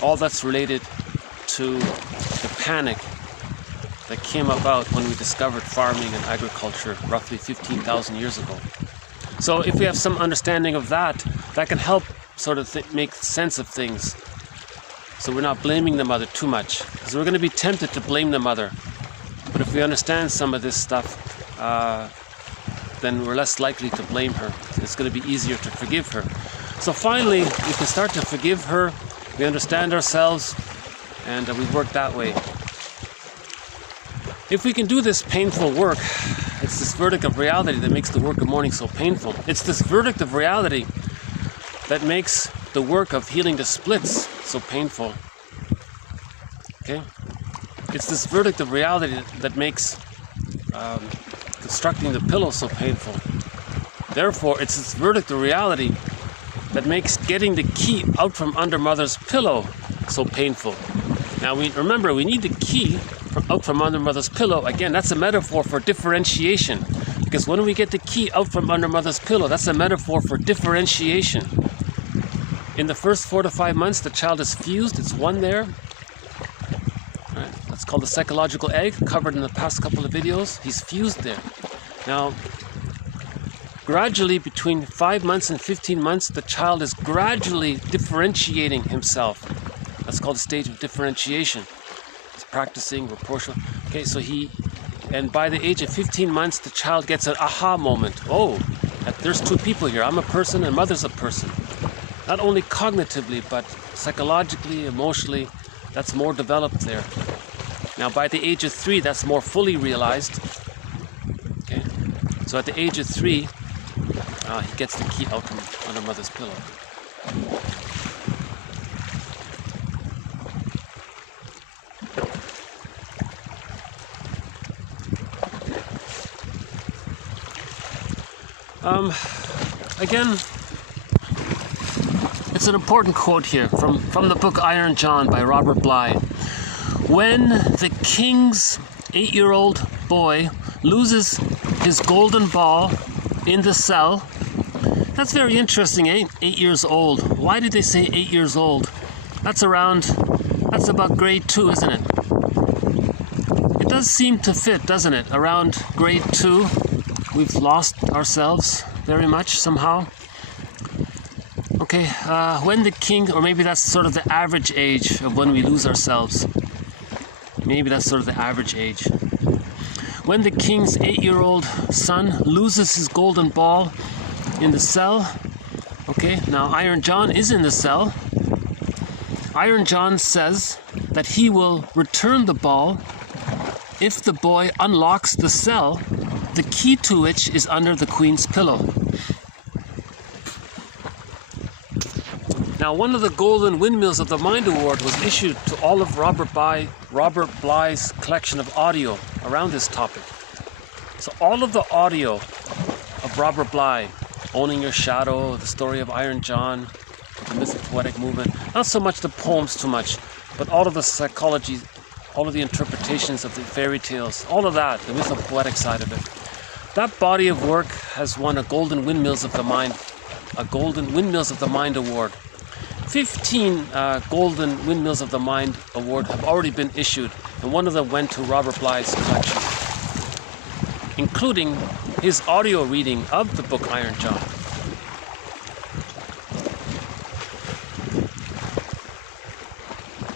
all that's related to the panic that came about when we discovered farming and agriculture roughly 15,000 years ago. So if we have some understanding of that, that can help sort of make sense of things. So we're not blaming the mother too much, because we're going to be tempted to blame the mother. But if we understand some of this stuff, then we're less likely to blame her. It's going to be easier to forgive her. So finally, we can start to forgive her. We understand ourselves, and we work that way. If we can do this painful work, it's this verdict of reality that makes the work of mourning so painful. It's this verdict of reality that makes the work of healing the splits so painful. Okay? It's this verdict of reality that makes constructing the pillow so painful. Therefore, it's this verdict of reality that makes getting the key out from under mother's pillow so painful. Now, remember, we need the key out from under mother's pillow. Again, that's a metaphor for differentiation. Because when we get the key out from under mother's pillow, that's a metaphor for differentiation. In the first 4 to 5 months, the child is fused. It's one there. Right? That's called the psychological egg, covered in the past couple of videos. He's fused there. Now, gradually, between 5 months and 15 months, the child is gradually differentiating himself. That's called the stage of differentiation. He's practicing proportional. Okay, so and by the age of 15 months, the child gets an aha moment. Oh, there's two people here. I'm a person and mother's a person. Not only cognitively, but psychologically, emotionally, that's more developed there. Now, by the age of 3, that's more fully realized. Okay, so at the age of 3, he gets the key out from under mother's pillow. Again, it's an important quote here from the book Iron John by Robert Bly. When the king's 8-year-old boy loses his golden ball in the cell. That's very interesting, eh? 8 years old. Why did they say 8 years old? That's about grade 2, isn't it? It does seem to fit, doesn't it? Around grade 2, we've lost ourselves very much somehow. Okay, when the king, or maybe that's sort of the average age of when we lose ourselves. Maybe that's sort of the average age. When the king's 8-year-old son loses his golden ball in the cell, okay, now Iron John is in the cell. Iron John says that he will return the ball if the boy unlocks the cell, the key to which is under the queen's pillow. Now, one of the Golden Windmills of the Mind Award was issued to all of Robert Bly's collection of audio around this topic. So all of the audio of Robert Bly, Owning Your Shadow, the story of Iron John, the Mystic Poetic Movement, not so much the poems too much, but all of the psychology, all of the interpretations of the fairy tales, all of that, the mythical poetic side of it. That body of work has won a Golden Windmills of the Mind Award. 15 Golden Windmills of the Mind Award have already been issued, and one of them went to Robert Bly's collection, including his audio reading of the book Iron John.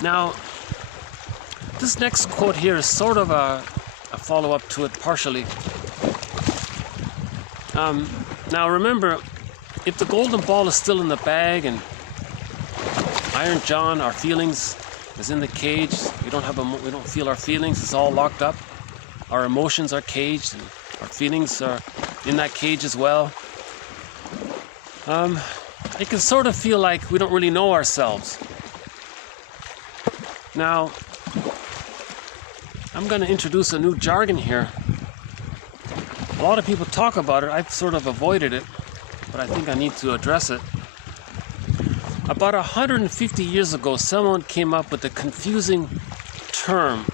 Now, this next quote here is sort of a follow-up to it, partially. Now remember, if the golden ball is still in the bag and Iron John, our feelings, is in the cage, we don't feel our feelings, it's all locked up. Our emotions are caged, and our feelings are in that cage as well. It can sort of feel like we don't really know ourselves. Now, I'm going to introduce a new jargon here. A lot of people talk about it. I've sort of avoided it, but I think I need to address it. About 150 years ago, someone came up with a confusing term.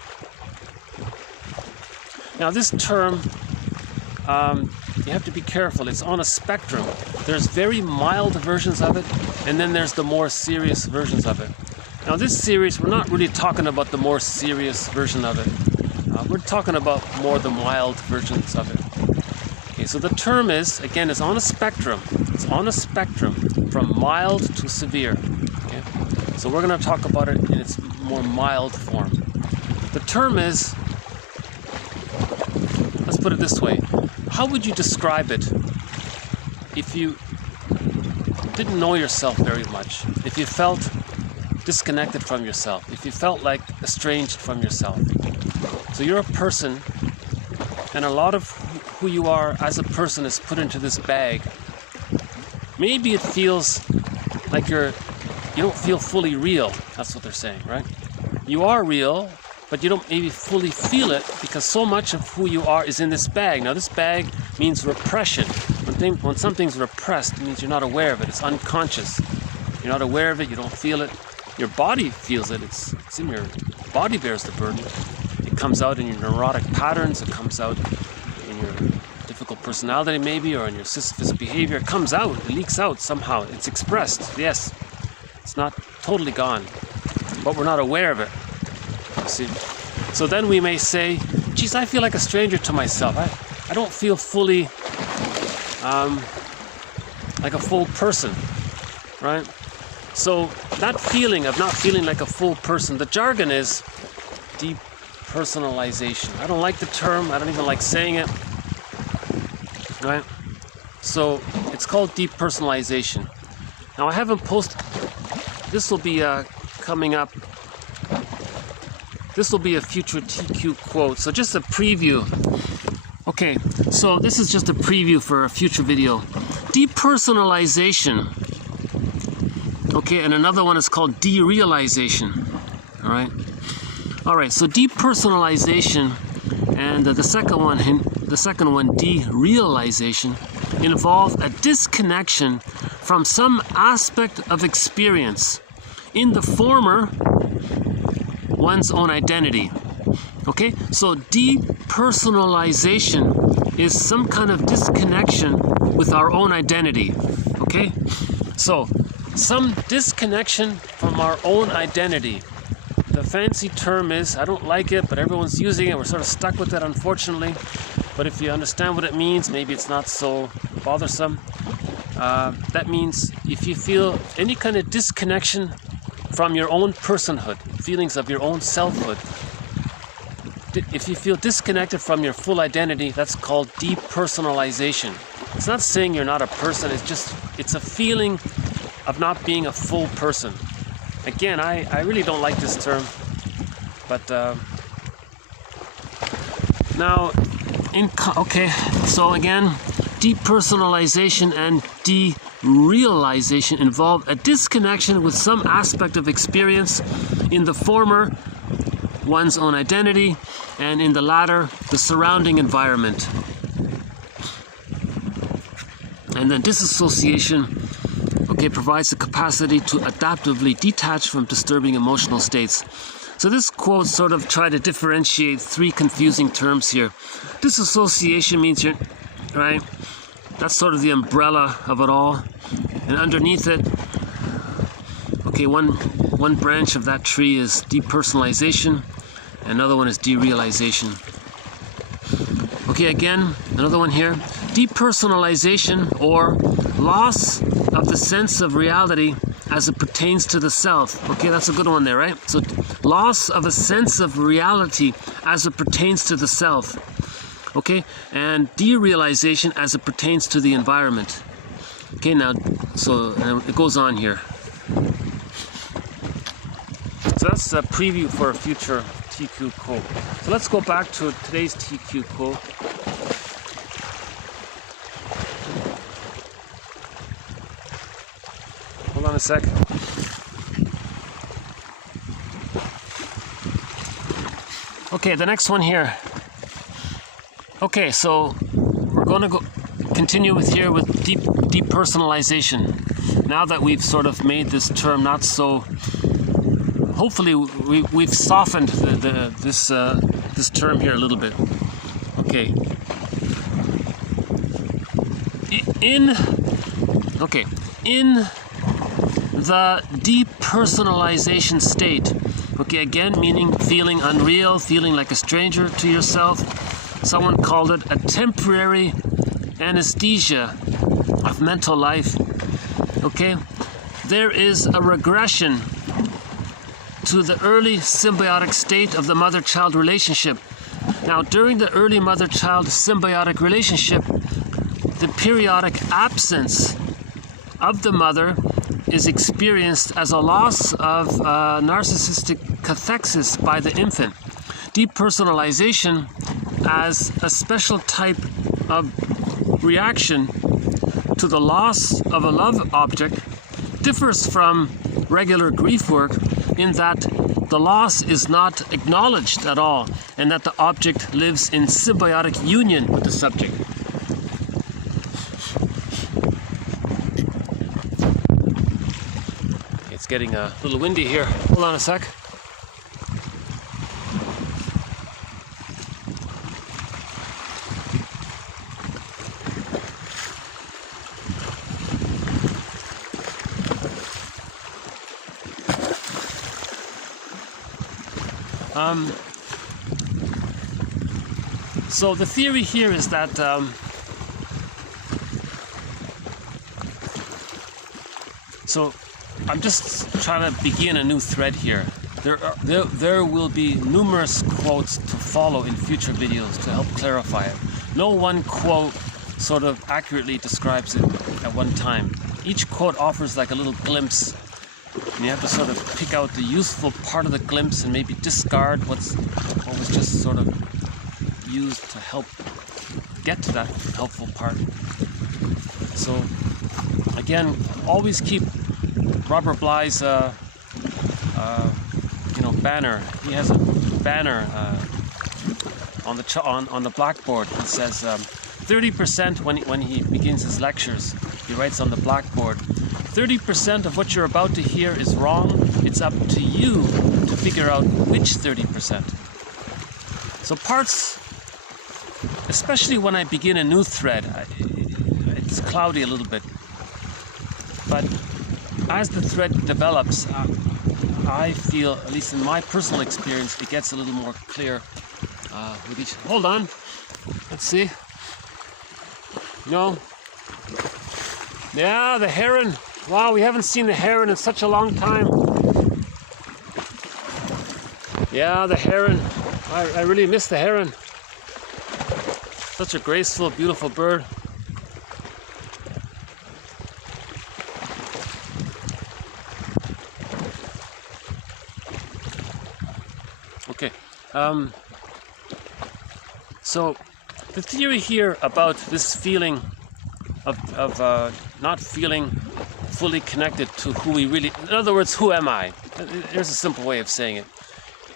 Now, this term, you have to be careful. It's on a spectrum. There's very mild versions of it, and then there's the more serious versions of it. Now, this series, we're not really talking about the more serious version of it. We're talking about more the mild versions of it. Okay, so the term is, again, it's on a spectrum. It's on a spectrum from mild to severe. Okay? So we're going to talk about it in its more mild form. The term is, let's put it this way. How would you describe it if you didn't know yourself very much? If you felt disconnected from yourself? If you felt like estranged from yourself? So you're a person, and a lot of who you are as a person is put into this bag. Maybe it feels like you don't feel fully real. That's what they're saying, right? You are real, but you don't maybe fully feel it because so much of who you are is in this bag. Now, this bag means repression. When something's repressed, it means you're not aware of it. It's unconscious. You're not aware of it. You don't feel it. Your body feels it. It's in your body bears the burden. It comes out in your neurotic patterns. It comes out in your difficult personality maybe, or in your Sisyphus behavior. It comes out. It leaks out somehow. It's expressed. Yes. It's not totally gone, but we're not aware of it. You see? So then we may say, geez, I feel like a stranger to myself. I don't feel fully like a full person, right? So that feeling of not feeling like a full person, the jargon is depersonalization. I don't like the term. I don't even like saying it, right? So it's called depersonalization. Now, I haven't posted, this will be coming up. This will be a future TQ quote. So just a preview. Okay, so this is just a preview for a future video. Depersonalization. Okay, and another one is called derealization. All right, so depersonalization and the second one, derealization, involve a disconnection from some aspect of experience. In the former, one's own identity. Okay, so depersonalization is some kind of disconnection with our own identity. Okay, so some disconnection from our own identity. The fancy term is, I don't like it, but everyone's using it. We're sort of stuck with it, unfortunately. But if you understand what it means, maybe it's not so bothersome. That means if you feel any kind of disconnection from your own personhood, feelings of your own selfhood, if you feel disconnected from your full identity, that's called depersonalization. It's not saying you're not a person, it's a feeling of not being a full person. Again, I really don't like this term, but now, okay, so again, depersonalization and derealization involve a disconnection with some aspect of experience. In the former, one's own identity, and in the latter, the surrounding environment. And then disassociation, okay, provides the capacity to adaptively detach from disturbing emotional states. So this quote sort of try to differentiate three confusing terms here. Disassociation means you're, right? That's sort of the umbrella of it all. And underneath it, okay, one branch of that tree is depersonalization, another one is derealization. Okay, again, another one here. Depersonalization, or loss of the sense of reality as it pertains to the self. Okay, that's a good one there, right? So, loss of a sense of reality as it pertains to the self. Okay, and derealization as it pertains to the environment. Okay, now, so it goes on here. So that's a preview for a future TQ quote. So let's go back to today's TQ quote. Hold on a sec. Okay, the next one here. Okay, so we're going to continue with depersonalization. Now that we've sort of made this term not so, hopefully we've softened this term here a little bit. Okay. In the depersonalization state, okay, again meaning feeling unreal, feeling like a stranger to yourself. Someone called it a temporary anesthesia of mental life. Okay, there is a regression to the early symbiotic state of the mother-child relationship. Now, during the early mother-child symbiotic relationship, the periodic absence of the mother is experienced as a loss of narcissistic cathexis by the infant. Depersonalization as a special type of reaction to the loss of a love object differs from regular grief work in that the loss is not acknowledged at all, and that the object lives in symbiotic union with the subject. It's getting a little windy here. Hold on a sec. So the theory here is that so I'm just trying to begin a new thread here. There will be numerous quotes to follow in future videos to help clarify it. No one quote sort of accurately describes it at one time. Each quote offers like a little glimpse, and you have to sort of pick out the useful part of the glimpse and maybe discard what was just sort of used to help get to that helpful part. So again, always keep Robert Bly's banner. He has a banner on the blackboard. It says 30% when he begins his lectures. He writes on the blackboard, 30% of what you're about to hear is wrong. It's up to you to figure out which 30%. So parts, especially when I begin a new thread, it's cloudy a little bit. But as the thread develops, I feel, at least in my personal experience, it gets a little more clear with each. Hold on. Let's see. No. Yeah, the heron. Wow, we haven't seen the heron in such a long time. Yeah, the heron. I really miss the heron. Such a graceful, beautiful bird. Okay. So the theory here about this feeling of not feeling fully connected to who we really, in other words, who am I? Here's a simple way of saying it.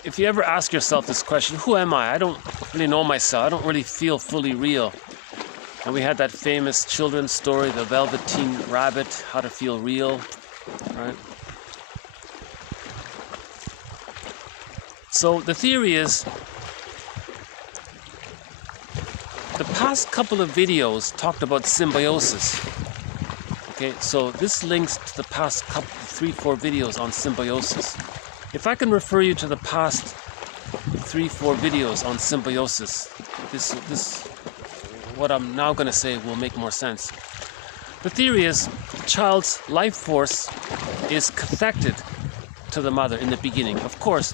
If you ever ask yourself this question, who am I? I don't really know myself. I don't really feel fully real. And we had that famous children's story, the Velveteen Rabbit, How to Feel Real, right? So the theory is, the past couple of videos talked about symbiosis. Okay, so this links to the past 3-4 videos on symbiosis. If I can refer you to the past 3-4 videos on symbiosis, this what I'm now going to say will make more sense. The theory is the child's life force is cathected to the mother in the beginning. Of course,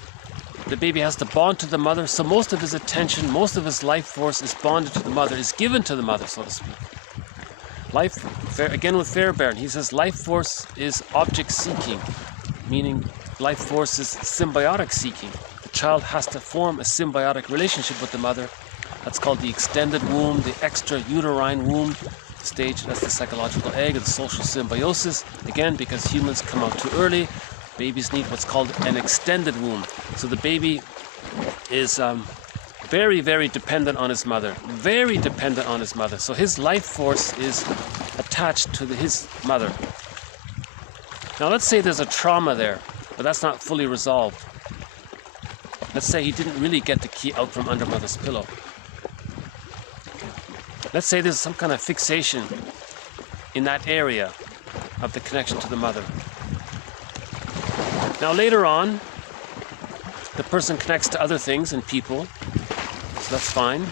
the baby has to bond to the mother, so most of his attention, most of his life force is bonded to the mother, is given to the mother, so to speak. Again with Fairbairn, he says life force is object seeking, meaning life force is symbiotic seeking. The child has to form a symbiotic relationship with the mother. That's called the extended womb, the extrauterine womb stage. That's the psychological egg, the social symbiosis. Again, because humans come out too early, babies need what's called an extended womb. So the baby is very, very dependent on his mother. Very dependent on his mother. So his life force is attached to his mother. Now let's say there's a trauma there, but that's not fully resolved. Let's say he didn't really get the key out from under mother's pillow. Let's say there's some kind of fixation in that area of the connection to the mother. Now later on, the person connects to other things and people, so that's fine.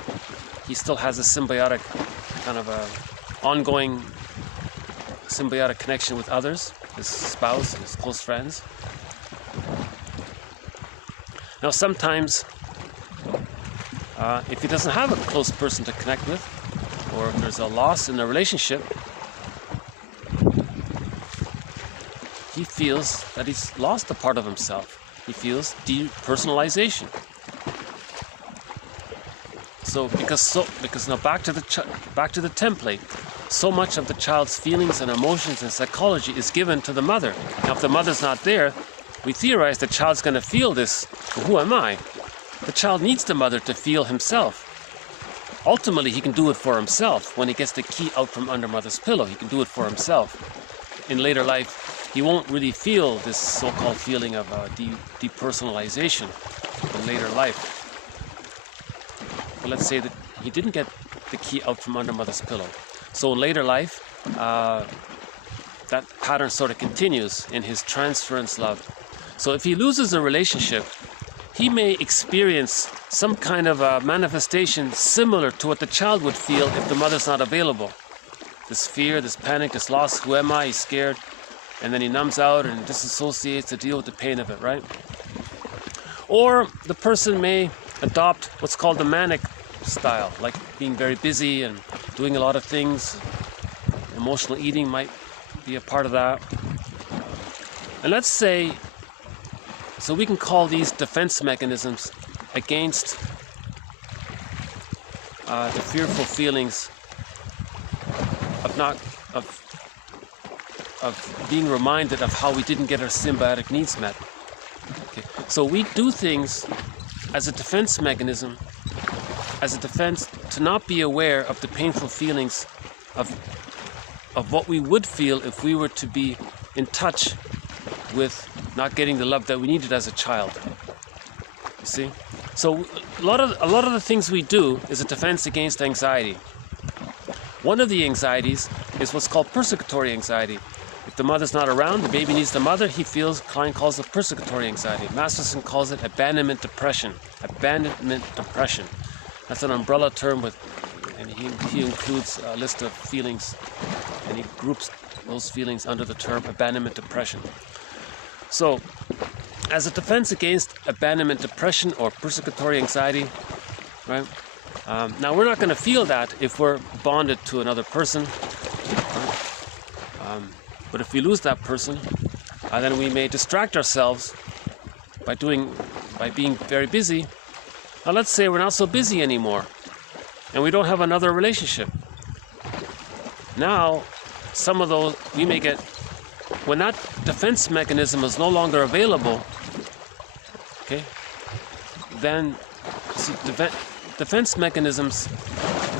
He still has a symbiotic, kind of a ongoing symbiotic connection with others, his spouse, his close friends. Now sometimes, if he doesn't have a close person to connect with, or if there's a loss in the relationship, he feels that he's lost a part of himself. He feels depersonalization. Because now back to the template. So much of the child's feelings and emotions and psychology is given to the mother. Now, if the mother's not there, we theorize the child's going to feel this. Who am I? The child needs the mother to feel himself. Ultimately, he can do it for himself. When he gets the key out from under mother's pillow, he can do it for himself. In later life, he won't really feel this so-called feeling of depersonalization in later life. But let's say that he didn't get the key out from under mother's pillow. So in later life, that pattern sort of continues in his transference love. So if he loses a relationship, he may experience some kind of a manifestation similar to what the child would feel if the mother's not available. This fear, this panic, this loss, who am I? He's scared. And then he numbs out and disassociates to deal with the pain of it, right? Or the person may adopt what's called the manic style, like being very busy and doing a lot of things. Emotional eating might be a part of that. And let's say, so we can call these defense mechanisms against the fearful feelings of being reminded of how we didn't get our symbiotic needs met. Okay. So we do things as a defense mechanism, as a defense to not be aware of the painful feelings of what we would feel if we were to be in touch with not getting the love that we needed as a child. You see? So a lot of the things we do is a defense against anxiety. One of the anxieties is what's called persecutory anxiety. If the mother's not around, the baby needs the mother, Klein calls it persecutory anxiety. Masterson calls it abandonment depression. Abandonment depression. That's an umbrella term and he includes a list of feelings, and he groups those feelings under the term abandonment depression. So as a defense against abandonment depression or persecutory anxiety, right? Now, we're not going to feel that if we're bonded to another person, right? But if we lose that person, then we may distract ourselves by being very busy. Now, let's say we're not so busy anymore, and we don't have another relationship. Now, some of those, we may get, when that defense mechanism is no longer available, okay, then see, defense mechanisms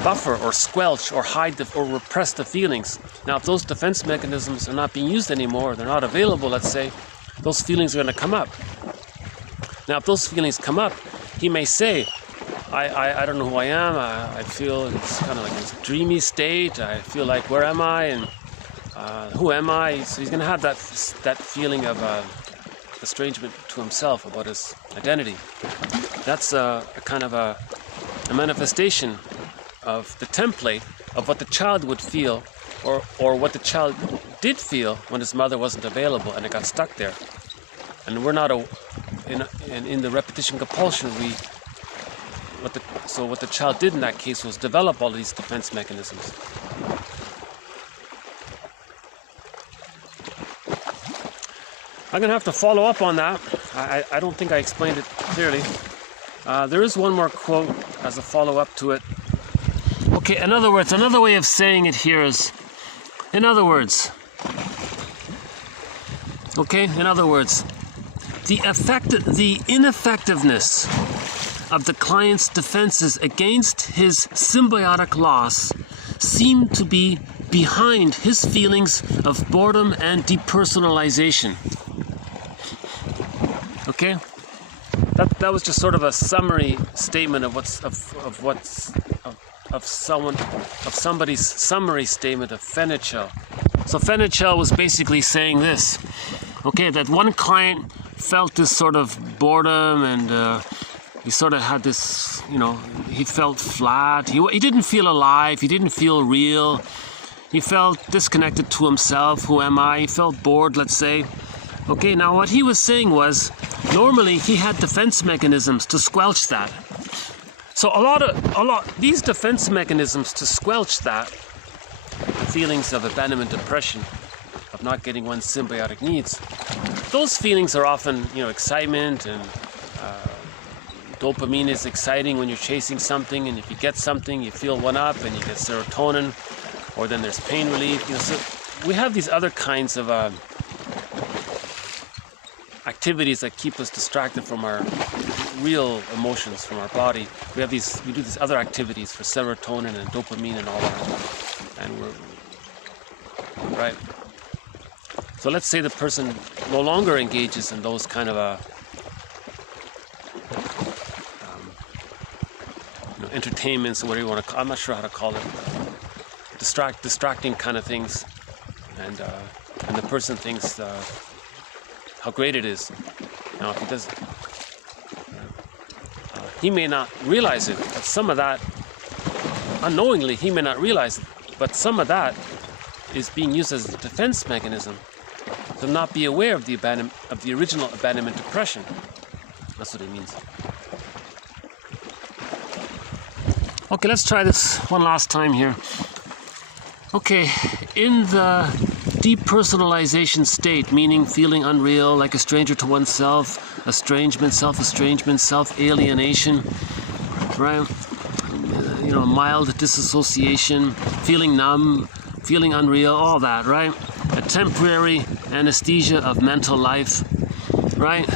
buffer or squelch or hide or repress the feelings. Now, if those defense mechanisms are not being used anymore, they're not available, let's say, those feelings are going to come up. Now, if those feelings come up, he may say, I don't know who I am, I feel it's kind of like this dreamy state, I feel like, where am I, and who am I? So he's going to have that feeling of estrangement to himself about his identity. That's a kind of a manifestation of the template of what the child would feel, or what the child did feel when his mother wasn't available and it got stuck there. And we're not in the repetition compulsion, what the child did in that case was develop all these defense mechanisms. I'm going to have to follow up on that. I don't think I explained it clearly. There is one more quote as a follow-up to it. Okay, in other words, another way of saying it here is, in other words, the ineffectiveness of the client's defenses against his symbiotic loss seem to be behind his feelings of boredom and depersonalization. Okay, that was just sort of a summary statement of somebody's summary statement of Fenichel. So Fenichel was basically saying this, okay, that one client felt this sort of boredom, and he sort of had this, he felt flat. He didn't feel alive. He didn't feel real. He felt disconnected to himself. Who am I? He felt bored, let's say. Okay, now what he was saying was, normally he had defense mechanisms to squelch that. So these defense mechanisms to squelch that, the feelings of abandonment depression, of not getting one's symbiotic needs, those feelings are often, excitement, and dopamine is exciting when you're chasing something, and if you get something, you feel one up, and you get serotonin, or then there's pain relief. So we have these other kinds of activities that keep us distracted from our real emotions, from our body. We do these other activities for serotonin and dopamine and all that, and we're right. So let's say the person no longer engages in those kind of entertainments, or whatever you want to call. I'm not sure how to call it. Distracting kind of things, and the person thinks how great it is. Now, if he does, he may not realize it, but some of that, unknowingly, he may not realize it, but some of that is being used as a defense mechanism to not be aware of the original abandonment depression. That's what it means. Okay, let's try this one last time here. Okay, in the depersonalization state, meaning feeling unreal, like a stranger to oneself, estrangement, self-estrangement, self-alienation, right? Mild disassociation, feeling numb, feeling unreal, all that, right? A temporary anesthesia of mental life, right?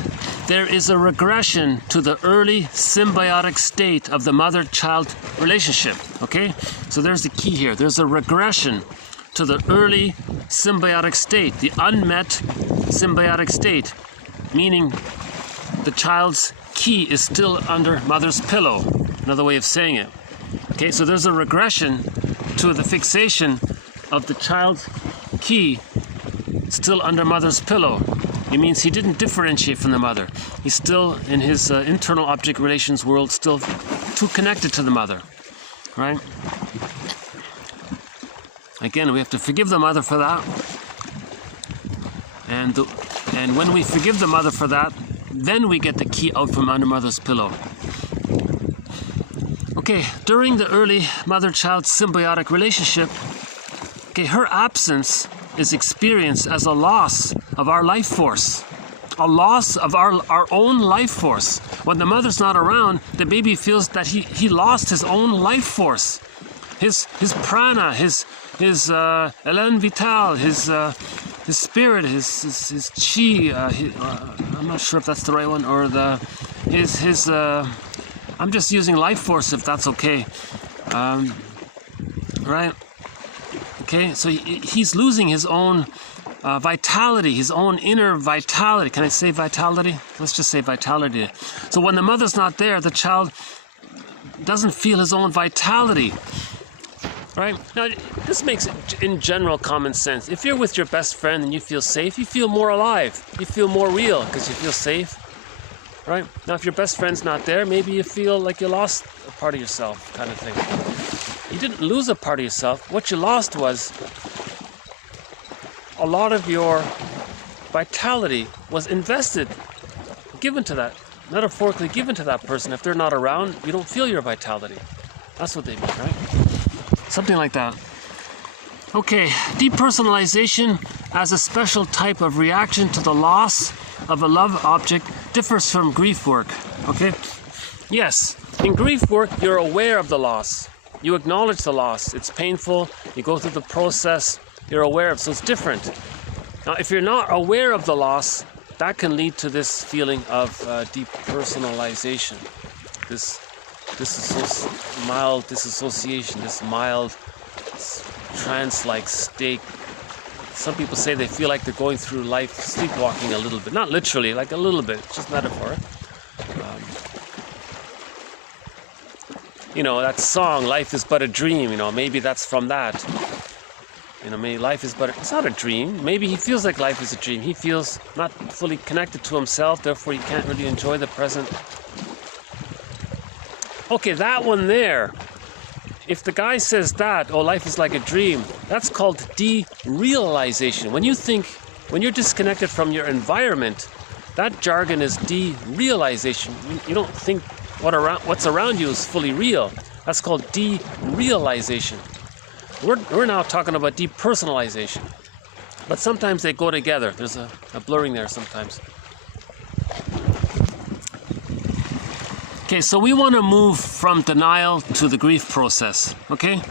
There is a regression to the early symbiotic state of the mother-child relationship, okay? So there's the key here. There's a regression to the early symbiotic state, the unmet symbiotic state, meaning the child's key is still under mother's pillow, another way of saying it. Okay, so there's a regression to the fixation of the child's key still under mother's pillow. It means he didn't differentiate from the mother. He's still, in his internal object relations world, still too connected to the mother, right? Again, we have to forgive the mother for that. And when we forgive the mother for that, then we get the key out from under mother's pillow. Okay, during the early mother-child symbiotic relationship, okay, her absence is experienced as a loss of our life force. A loss of our own life force. When the mother's not around, the baby feels that he lost his own life force. His prana, his elan vital, his spirit, his chi, I'm not sure if that's the right one, or his I'm just using life force if that's okay. Right? Okay, so he's losing his own vitality, his own inner vitality. Can I say vitality? Let's just say vitality. So when the mother's not there, the child doesn't feel his own vitality. Right? Now, this makes, in general, common sense. If you're with your best friend and you feel safe, you feel more alive. You feel more real because you feel safe. Right? Now, if your best friend's not there, maybe you feel like you lost a part of yourself, kind of thing. You didn't lose a part of yourself. What you lost was a lot of your vitality was invested, given to that, metaphorically given to that person. If they're not around, you don't feel your vitality. That's what they mean, right? Something like that. Okay, depersonalization as a special type of reaction to the loss of a love object differs from grief work, okay? Yes, in grief work, you're aware of the loss. You acknowledge the loss. It's painful. You go through the process. You're aware of, so it's different. Now, if you're not aware of the loss, that can lead to this feeling of depersonalization. This mild disassociation, this mild trance-like state. Some people say they feel like they're going through life sleepwalking a little bit. Not literally, like a little bit, just metaphor. You know, that song, Life is But a Dream, you know, maybe that's from that. You know, maybe life is but, it's not a dream. Maybe he feels like life is a dream. He feels not fully connected to himself, therefore he can't really enjoy the present. Okay, that one there. If the guy says that, oh, life is like a dream, that's called derealization. When you're disconnected from your environment, that jargon is derealization. You don't think what's around you is fully real. That's called derealization. We're now talking about depersonalization. But sometimes they go together. There's a blurring there sometimes. Okay, so we want to move from denial to the grief process, okay?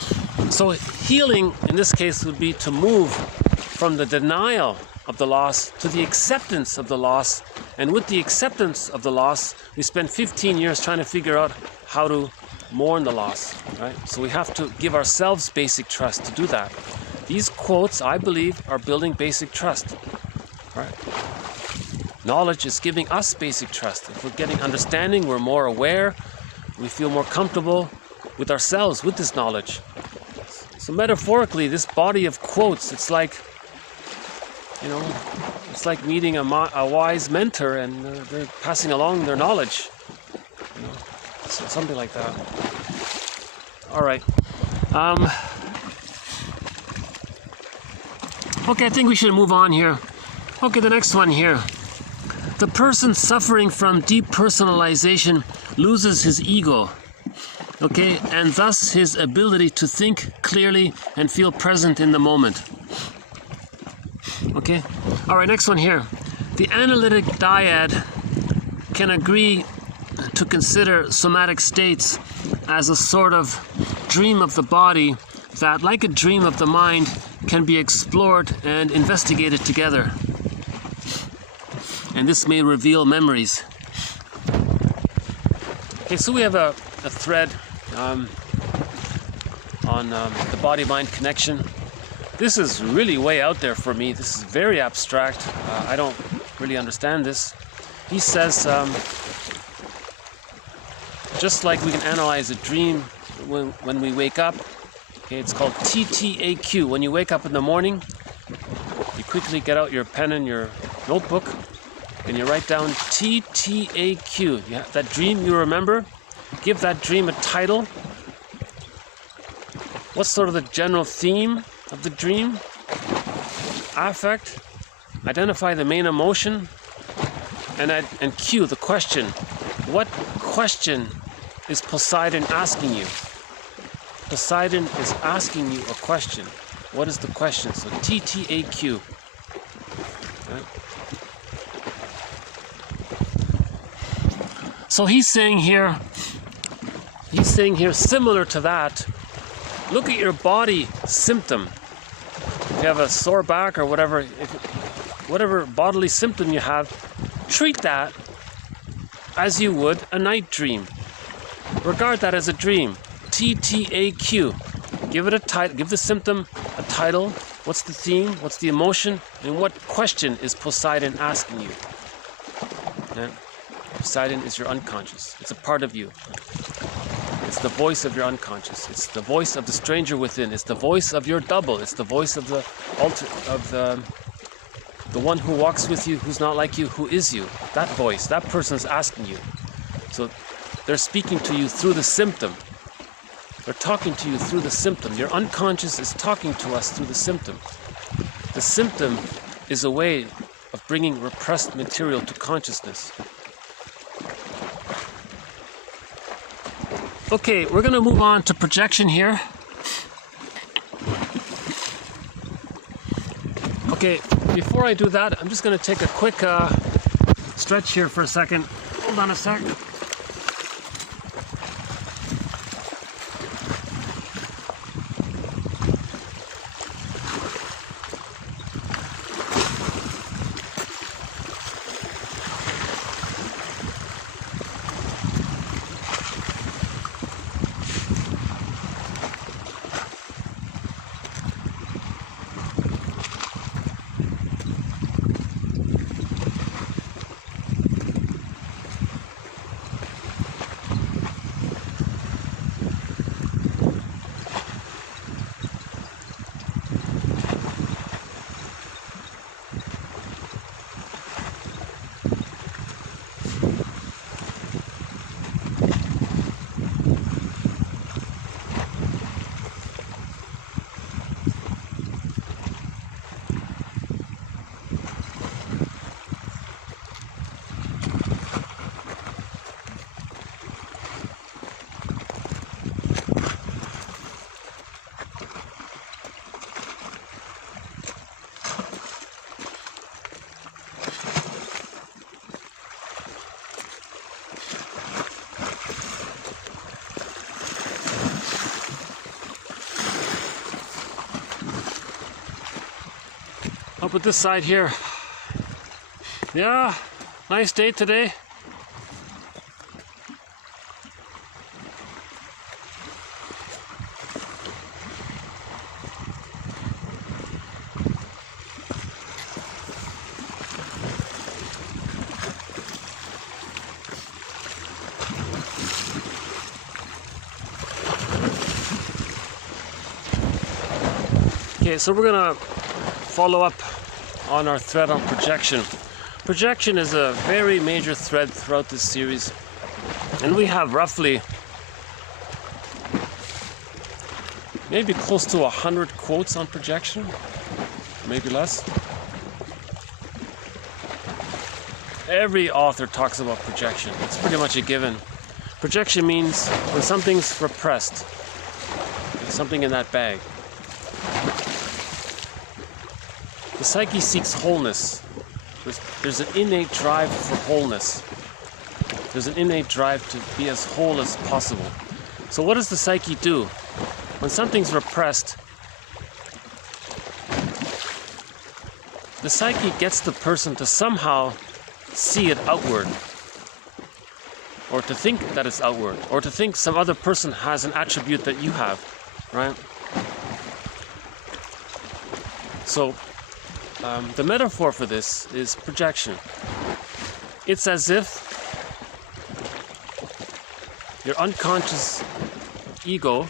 So healing, in this case, would be to move from the denial of the loss to the acceptance of the loss. And with the acceptance of the loss, we spend 15 years trying to figure out how to mourn the loss, right? So we have to give ourselves basic trust to do that. These quotes, I believe, are building basic trust, right? Knowledge is giving us basic trust. If we're getting understanding, we're more aware, we feel more comfortable with ourselves, with this knowledge. So metaphorically, this body of quotes, it's like, you know, it's like meeting a wise mentor and they're passing along their knowledge. You know, so something like that. All right. Okay, I think we should move on here. Okay, the next one here. The person suffering from depersonalization loses his ego, okay, and thus his ability to think clearly and feel present in the moment. Okay, all right, next one here. The analytic dyad can agree to consider somatic states as a sort of dream of the body that, like a dream of the mind, can be explored and investigated together. And this may reveal memories. Okay, so we have a thread on the body-mind connection. This is really way out there for me. This is very abstract. I don't really understand this. He says, just like we can analyze a dream when we wake up, okay, it's called TTAQ. When you wake up in the morning, you quickly get out your pen and your notebook, and you write down TTAQ. Yeah, that dream you remember, give that dream a title. What's sort of the general theme of the dream? Affect. Identify the main emotion. And Q, the question. What question is Poseidon asking you? Poseidon is asking you a question. What is the question? So TTAQ. Right? So he's saying here, similar to that, look at your body symptom. If you have a sore back or whatever, whatever bodily symptom you have, treat that as you would a night dream. Regard that as a dream. TTAQ. Give it a title. Give the symptom a title. What's the theme? What's the emotion? And what question is Poseidon asking you? Yeah. Poseidon is your unconscious. It's a part of you. It's the voice of your unconscious. It's the voice of the stranger within. It's the voice of your double. It's the voice of the one who walks with you, who's not like you, who is you. That voice, that person's asking you. So they're speaking to you through the symptom. They're talking to you through the symptom. Your unconscious is talking to us through the symptom. The symptom is a way of bringing repressed material to consciousness. Okay, we're going to move on to projection here. Okay, before I do that, I'm just going to take a quick stretch here for a second. Hold on a sec. Up at this side here. Yeah, nice day today. Okay, so we're gonna follow up on our thread on projection. Projection is a very major thread throughout this series, and we have roughly maybe close to 100 quotes on projection, maybe less. Every author talks about projection. It's pretty much a given. Projection means when something's repressed, something in that bag. The psyche seeks wholeness. There's an innate drive for wholeness. There's an innate drive to be as whole as possible. So what does the psyche do? When something's repressed, the psyche gets the person to somehow see it outward, or to think that it's outward, or to think some other person has an attribute that you have, right? So the metaphor for this is projection. It's as if your unconscious ego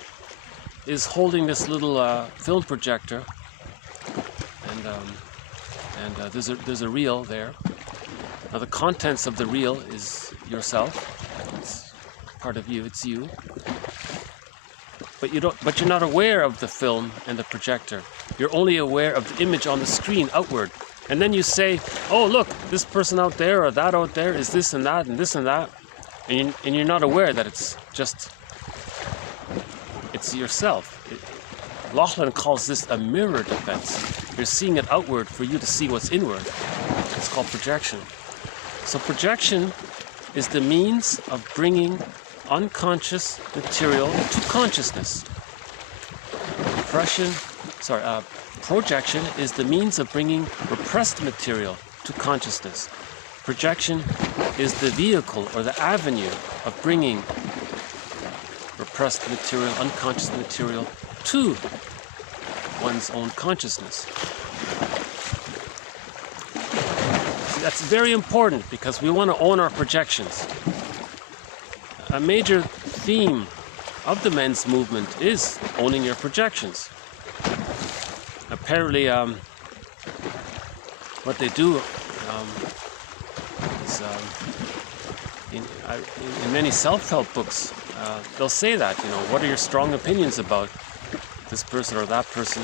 is holding this little film projector, and there's a reel there. Now the contents of the reel is yourself. It's part of you. It's you. But you're not aware of the film and the projector. You're only aware of the image on the screen outward. And then you say, oh, look, this person out there or that out there is this and that and this and that. And you're not aware that it's yourself. Laughlin calls this a mirror defense. You're seeing it outward for you to see what's inward. It's called projection. So projection is the means of bringing unconscious material to consciousness. Projection is the means of bringing repressed material to consciousness. Projection is the vehicle or the avenue of bringing repressed material, unconscious material to one's own consciousness. See, that's very important because we want to own our projections. A major theme of the men's movement is owning your projections. Apparently, what they do is in many self-help books, they'll say that, what are your strong opinions about this person or that person?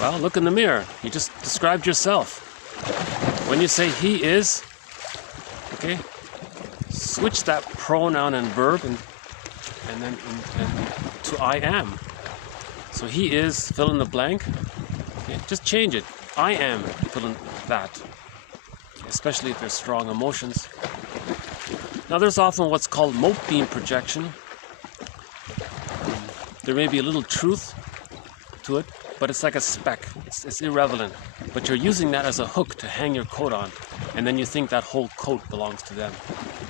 Well, look in the mirror. You just described yourself. When you say he is, okay, switch that pronoun and verb and then to I am. So he is, fill in the blank. Okay, just change it. I am, fill in that. Especially if there's strong emotions. Now there's often what's called mote beam projection. There may be a little truth to it, but it's like a speck. It's irrelevant. But you're using that as a hook to hang your coat on, and then you think that whole coat belongs to them.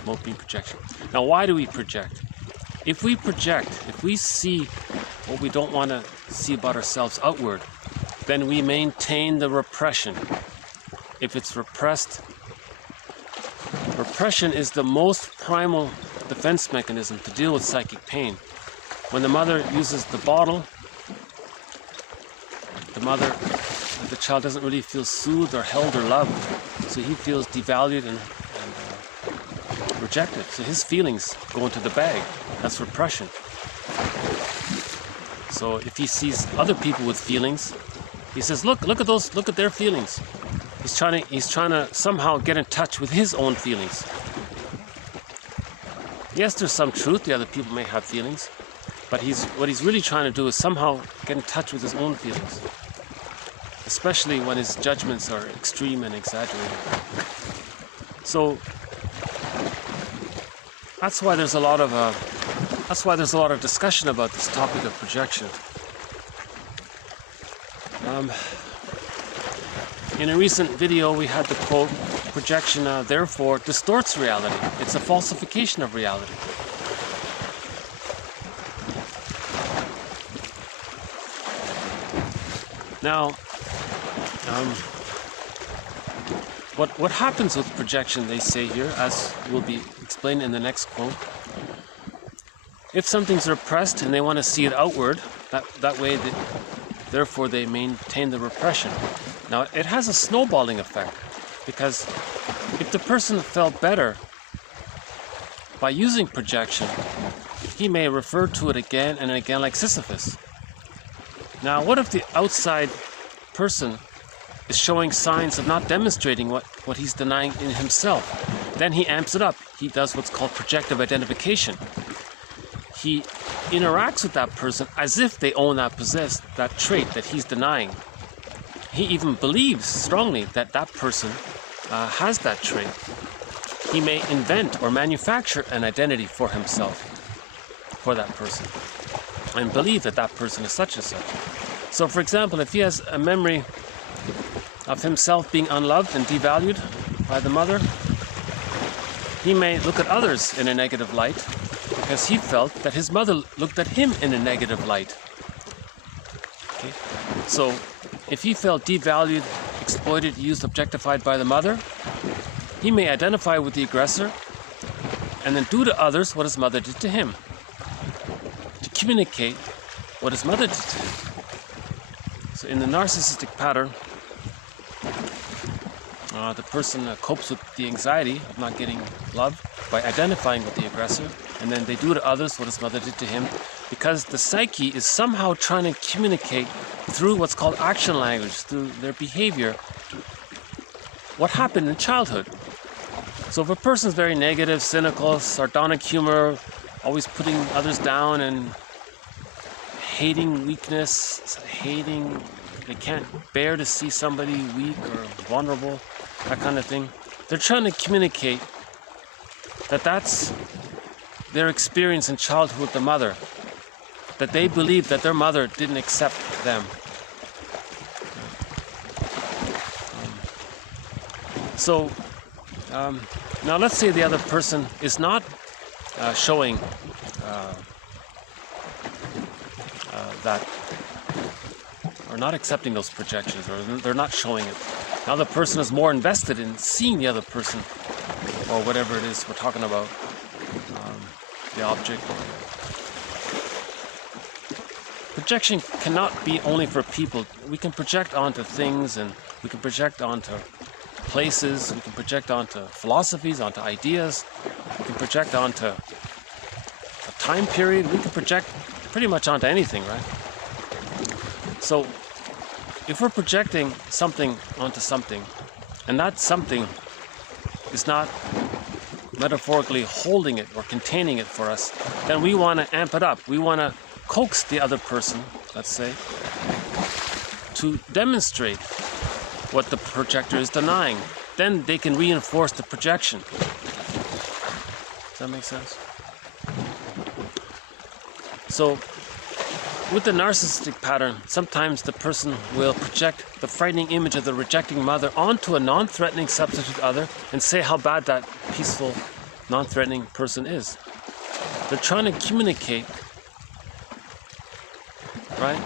Mote beam projection. Now why do we project? If we project, if we see what we don't want to see about ourselves outward, then we maintain the repression. If it's repressed, repression is the most primal defense mechanism to deal with psychic pain. When the mother uses the bottle, the child doesn't really feel soothed or held or loved, so he feels devalued and rejected. So his feelings go into the bag. That's repression. So if he sees other people with feelings, he says, look at those, look at their feelings. He's trying to somehow get in touch with his own feelings. Yes, there's some truth. The other people may have feelings, but what he's really trying to do is somehow get in touch with his own feelings, especially when his judgments are extreme and exaggerated. So that's why there's a lot of discussion about this topic of projection. In a recent video, we had the quote, projection therefore distorts reality. It's a falsification of reality. Now, what happens with projection, they say here, as will be explained in the next quote, if something's repressed and they want to see it outward, that way, therefore they maintain the repression. Now, it has a snowballing effect, because if the person felt better by using projection, he may refer to it again and again like Sisyphus. Now, what if the outside person is showing signs of not demonstrating what he's denying in himself? Then he amps it up. He does what's called projective identification. He interacts with that person as if they own that trait that he's denying. He even believes strongly that that person has that trait. He may invent or manufacture an identity for himself, for that person, and believe that that person is such and such. So, for example, if he has a memory of himself being unloved and devalued by the mother, he may look at others in a negative light because he felt that his mother looked at him in a negative light. Okay? So, if he felt devalued, exploited, used, objectified by the mother, he may identify with the aggressor and then do to others what his mother did to him, to communicate what his mother did to him. So in the narcissistic pattern, the person copes with the anxiety of not getting love by identifying with the aggressor, and then they do to others what his mother did to him, because the psyche is somehow trying to communicate through what's called action language, through their behavior, what happened in childhood. So if a person's very negative, cynical, sardonic humor, always putting others down and hating weakness, they can't bear to see somebody weak or vulnerable, that kind of thing. They're trying to communicate that that's their experience in childhood with the mother, that they believe that their mother didn't accept them. So now let's say the other person is not showing that, or not accepting those projections, or they're not showing it. Now the person is more invested in seeing the other person, or whatever it is we're talking about, the object. Projection cannot be only for people. We can project onto things, and we can project onto places, we can project onto philosophies, onto ideas, we can project onto a time period, we can project pretty much onto anything, right? So if we're projecting something onto something, and that something is not metaphorically holding it or containing it for us, then we want to amp it up. We want to coax the other person, let's say, to demonstrate what the projector is denying. Then they can reinforce the projection. Does that make sense? So with the narcissistic pattern, sometimes the person will project the frightening image of the rejecting mother onto a non-threatening substitute other and say how bad that peaceful, non-threatening person is. They're trying to communicate, right?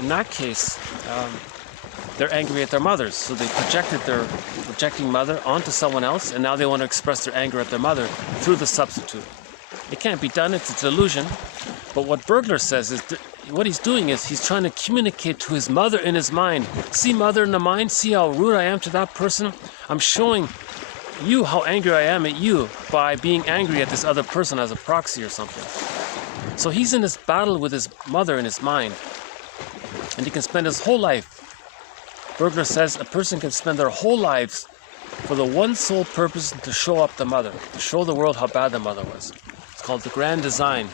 In that case, they're angry at their mothers. So they projected their rejecting mother onto someone else, and now they want to express their anger at their mother through the substitute. It can't be done, it's a delusion. But what Burglar says is, what he's doing is he's trying to communicate to his mother in his mind. See, mother in the mind, see how rude I am to that person? I'm showing you how angry I am at you by being angry at this other person as a proxy or something. So he's in this battle with his mother in his mind. And he can spend his whole life. Burglar says a person can spend their whole lives for the one sole purpose to show up the mother, to show the world how bad the mother was. It's called The Grand Design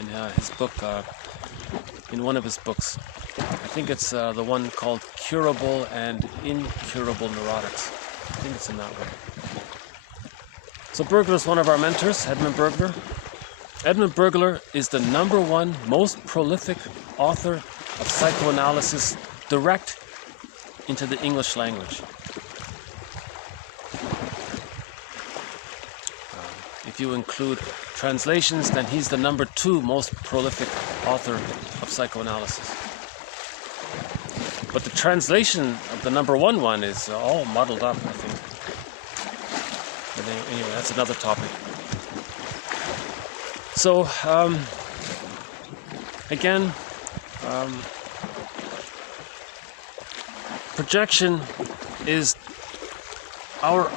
in his book, in one of his books. I think it's the one called Curable and Incurable Neurotics. I think it's in that one. So Burglar is one of our mentors, Edmund Burglar. Edmund Burglar is the #1 most prolific author of psychoanalysis direct into the English language. If you include translations, then he's the #2 most prolific author of psychoanalysis. But the translation of the #1 one is all muddled up, I think. But anyway, that's another topic. So, again, projection is our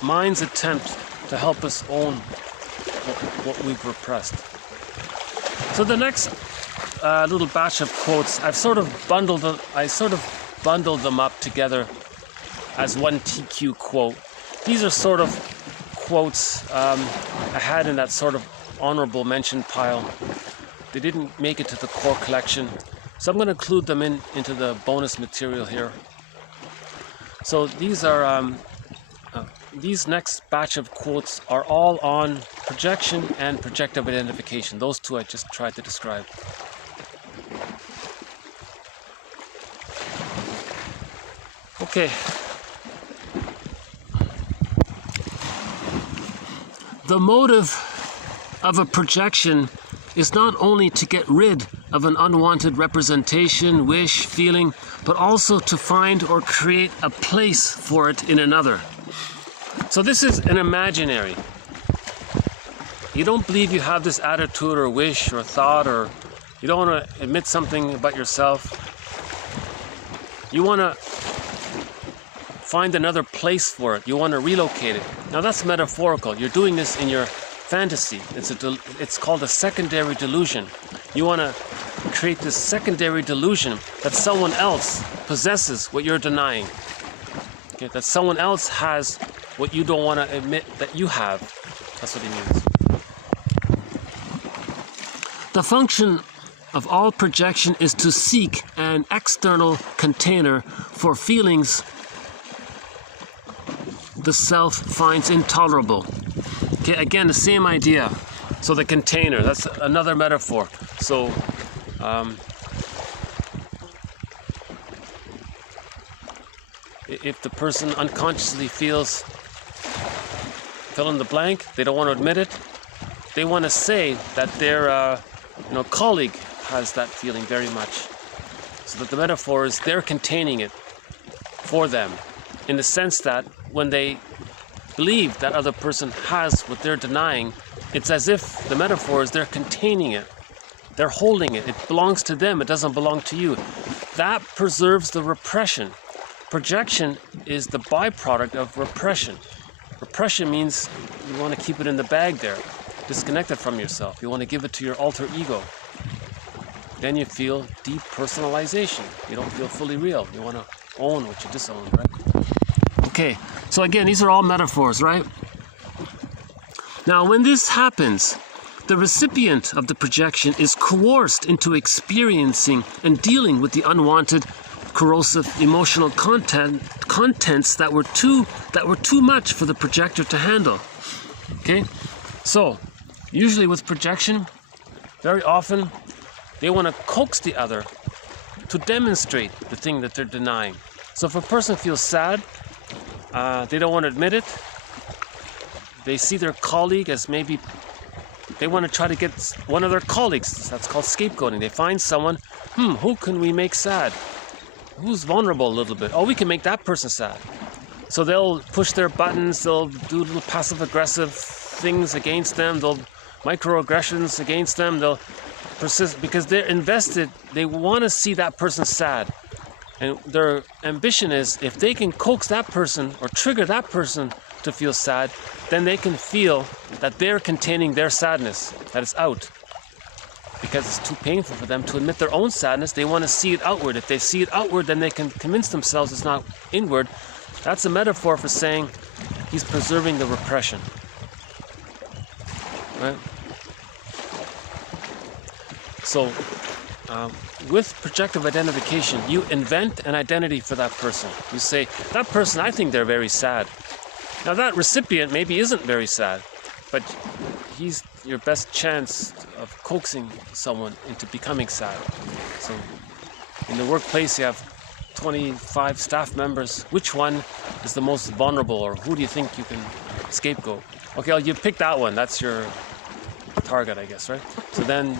mind's attempt to help us own what we've repressed. So the next little batch of quotes, I sort of bundled them up together as one TQ quote. These are sort of quotes I had in that sort of honorable mention pile. They didn't make it to the core collection, so I'm going to include them into the bonus material here. So these are these next batch of quotes are all on projection and projective identification. Those two I just tried to describe. Okay. The motive of a projection is not only to get rid of an unwanted representation, wish, feeling, but also to find or create a place for it in another. So this is an imaginary. You don't believe you have this attitude or wish or thought, or you don't want to admit something about yourself. You want to find another place for it. You want to relocate it. Now that's metaphorical. You're doing this in your fantasy. It's called a secondary delusion. You want to create this secondary delusion that someone else possesses what you're denying. Okay, that someone else has what you don't want to admit that you have. That's what he means. The function of all projection is to seek an external container for feelings the self finds intolerable. Okay, again, the same idea. So the container, that's another metaphor. So, if the person unconsciously feels fill in the blank, they don't want to admit it, they want to say that their colleague has that feeling very much. So that the metaphor is they're containing it for them, in the sense that when they believe that other person has what they're denying, it's as if the metaphor is they're containing it. They're holding it. It belongs to them. It doesn't belong to you. That preserves the repression. Projection is the byproduct of repression. Repression means you want to keep it in the bag there, disconnected from yourself. You want to give it to your alter ego. Then you feel depersonalization. You don't feel fully real. You want to own what you disown, right? Okay, so again, these are all metaphors, right? Now, when this happens, the recipient of the projection is coerced into experiencing and dealing with the unwanted, corrosive emotional contents that were too much for the projector to handle. Okay, so usually with projection, very often they want to coax the other to demonstrate the thing that they're denying. So if a person feels sad, they don't want to admit it. They see their colleague as maybe they want to try to get one of their colleagues. That's called scapegoating. They find someone, who can we make sad? Who's vulnerable a little bit? Oh, we can make that person sad. So they'll push their buttons, they'll do little passive-aggressive things against them, they'll microaggressions against them, they'll persist because they're invested, they want to see that person sad. And their ambition is, if they can coax that person or trigger that person to feel sad, then they can feel that they're containing their sadness, that it's out. Because it's too painful for them to admit their own sadness, they want to see it outward. If they see it outward, then they can convince themselves it's not inward. That's a metaphor for saying he's preserving the repression. Right? So, with projective identification, you invent an identity for that person. You say, that person, I think they're very sad. Now that recipient maybe isn't very sad, but he's your best chance of coaxing someone into becoming sad. So in the workplace you have 25 staff members. Which one is the most vulnerable, or who do you think you can scapegoat? Okay, well, you pick that one. That's your target, I guess, right? So then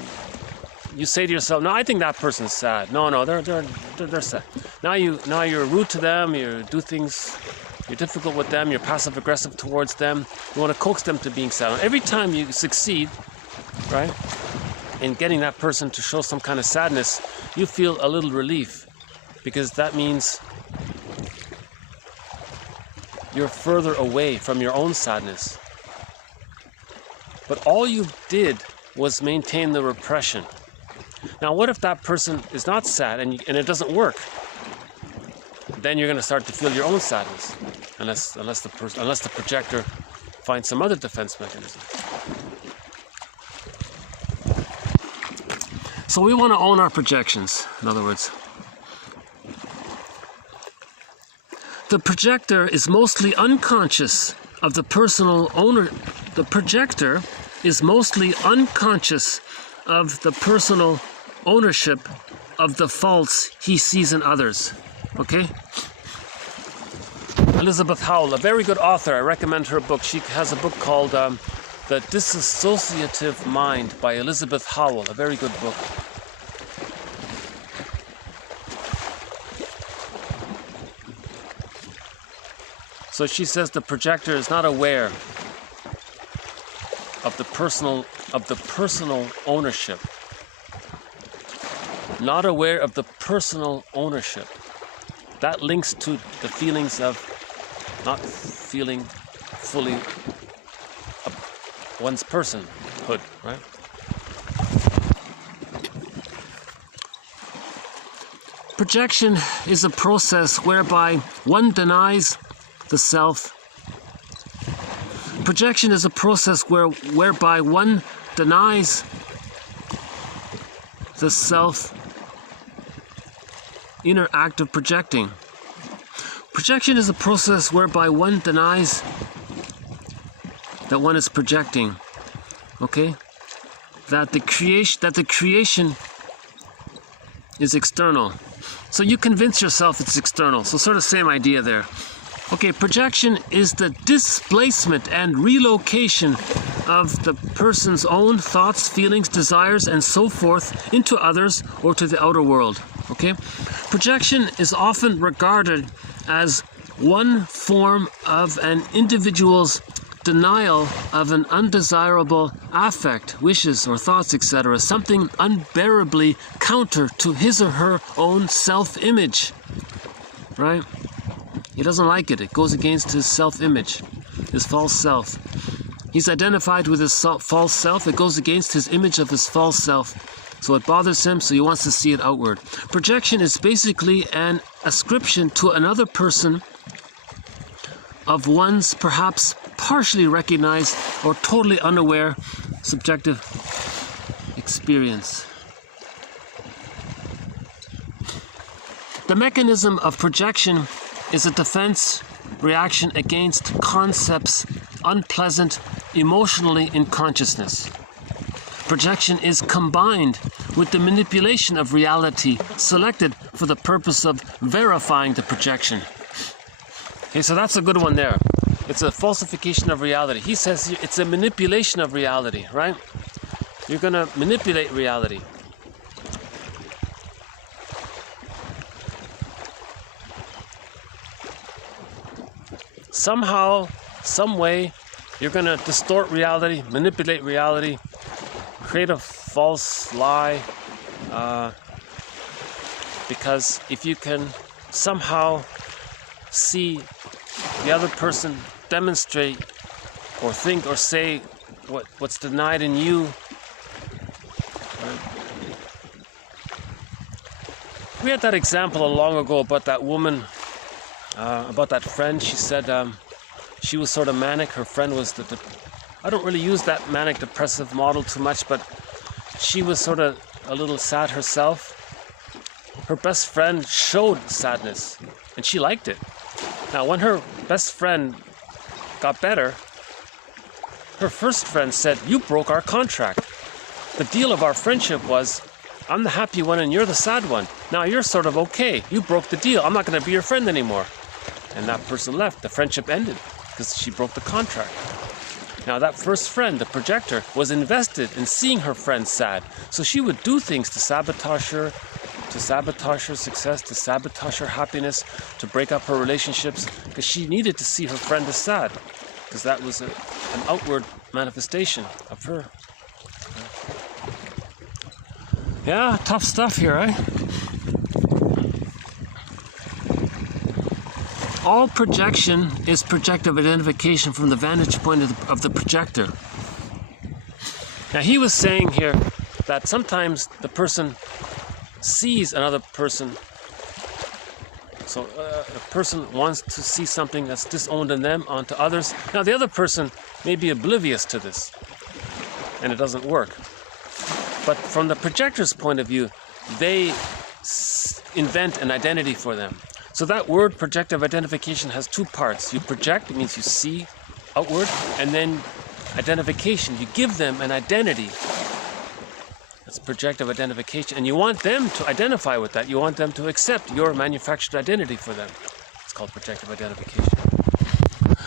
you say to yourself, no, I think that person's sad. No, they're sad. Now you're rude to them, you do things, you're difficult with them, you're passive-aggressive towards them. You want to coax them to being sad. And every time you succeed, right, in getting that person to show some kind of sadness, you feel a little relief, because that means you're further away from your own sadness. But all you did was maintain the repression. Now, what if that person is not sad and it doesn't work? Then you're going to start to feel your own sadness, unless the projector finds some other defense mechanism. So we want to own our projections, in other words. The projector is mostly unconscious of the personal owner. The projector is mostly unconscious of the personal ownership of the faults he sees in others. Okay? Elizabeth Howell, a very good author. I recommend her book. She has a book called The Dissociative Mind by Elizabeth Howell. A very good book. So she says the projector is not aware of the personal ownership. Not aware of the personal ownership. That links to the feelings of not feeling fully one's personhood, right? Projection is a process whereby one denies the self. Projection is a process whereby one denies the self inner act of projecting. Projection is a process whereby one denies that one is projecting. Okay? That the creation is external. So you convince yourself it's external. So sort of same idea there. Okay, projection is the displacement and relocation of the person's own thoughts, feelings, desires, and so forth into others or to the outer world. Okay? Projection is often regarded as one form of an individual's denial of an undesirable affect, wishes, or thoughts, etc., something unbearably counter to his or her own self-image. Right? He doesn't like it. It goes against his self-image, his false self. He's identified with his false self. It goes against his image of his false self. So it bothers him, so he wants to see it outward. Projection is basically an ascription to another person of one's perhaps partially recognized or totally unaware subjective experience. The mechanism of projection is a defense reaction against concepts unpleasant emotionally in consciousness. Projection is combined with the manipulation of reality selected for the purpose of verifying the projection. Okay, so that's a good one there. It's a falsification of reality. He says it's a manipulation of reality, right? You're going to manipulate reality. Somehow, some way, you're going to distort reality, manipulate reality, create a false lie, because if you can somehow see the other person demonstrate or think or say what's denied in you, we had that example long ago about that woman, about that friend. She said she was sort of manic. Her friend was I don't really use that manic depressive model too much, but she was sort of a little sad herself. Her best friend showed sadness, and she liked it. Now, when her best friend got better, her first friend said, "You broke our contract. The deal of our friendship was, I'm the happy one and you're the sad one. Now you're sort of okay. You broke the deal. I'm not going to be your friend anymore." And that person left. The friendship ended because she broke the contract. Now that first friend, the projector, was invested in seeing her friend sad. So she would do things to sabotage her success, to sabotage her happiness, to break up her relationships, because she needed to see her friend as sad, because that was an outward manifestation of her. Yeah, tough stuff here, eh? All projection is projective identification from the vantage point of the projector. Now he was saying here that sometimes the person sees another person. So a person wants to see something that's disowned in them onto others. Now the other person may be oblivious to this, and it doesn't work. But from the projector's point of view, they invent an identity for them. So that word projective identification has two parts. You project, it means you see outward, and then identification, you give them an identity. That's projective identification, and you want them to identify with that. You want them to accept your manufactured identity for them. It's called projective identification.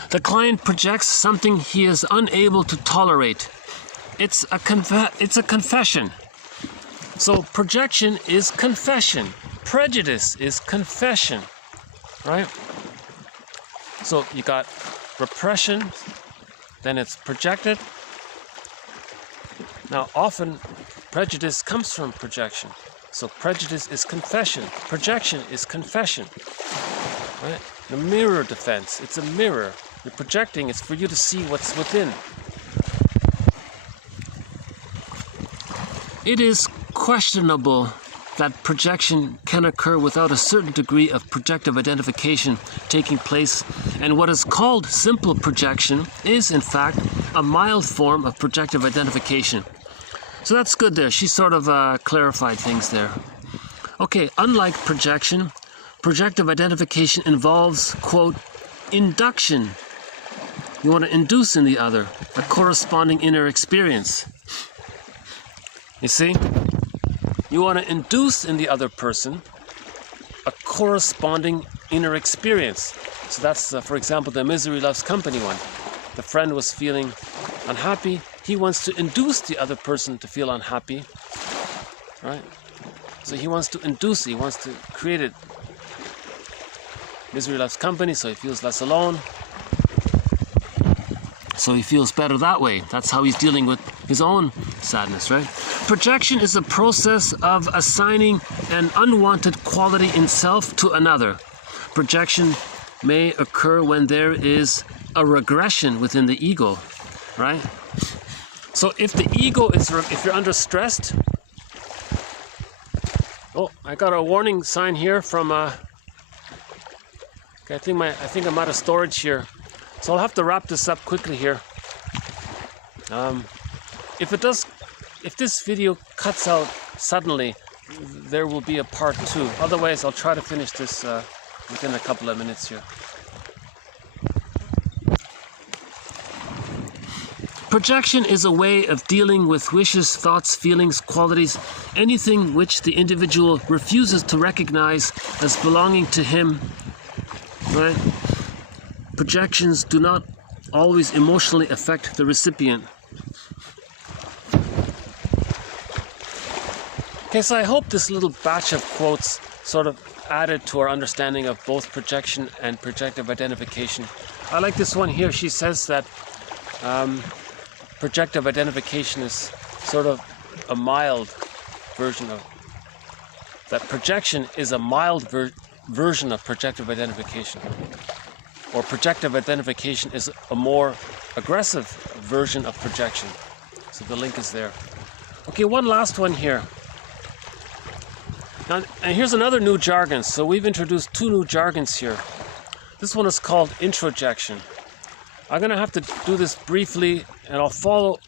The client projects something he is unable to tolerate. It's a confession. So projection is confession. Prejudice is confession, right? So you got repression, then it's projected. Now often prejudice comes from projection. So prejudice is confession. Projection is confession, right? The mirror defense, it's a mirror. You're projecting, it's for you to see what's within. It is questionable that projection can occur without a certain degree of projective identification taking place, and what is called simple projection is, in fact, a mild form of projective identification. So that's good there. She sort of clarified things there. Okay, unlike projection, projective identification involves, quote, induction. You want to induce in the other a corresponding inner experience. You see? You want to induce in the other person a corresponding inner experience. So that's, for example, the misery loves company one. The friend was feeling unhappy. He wants to induce the other person to feel unhappy, right? So he wants to induce, he wants to create it. Misery loves company, so he feels less alone. So he feels better that way. That's how he's dealing with his own sadness, right? Projection is a process of assigning an unwanted quality in self to another. Projection may occur when there is a regression within the ego, right? So if the ego is, if you're under stressed, oh, I got a warning sign here from, okay, I think I'm out of storage here. So I'll have to wrap this up quickly here. If this video cuts out suddenly, there will be a part 2. Otherwise, I'll try to finish this within a couple of minutes here. Projection is a way of dealing with wishes, thoughts, feelings, qualities, anything which the individual refuses to recognize as belonging to him, right? Projections do not always emotionally affect the recipient. Okay, so I hope this little batch of quotes sort of added to our understanding of both projection and projective identification. I like this one here. She says that projective identification is sort of a mild version of that. Projection is a mild version of projective identification. Or projective identification is a more aggressive version of projection. So the link is there. Okay, one last one here. Now, and here's another new jargon. So we've introduced 2 new jargons here. This one is called Introjection. I'm gonna have to do this briefly, and I'll follow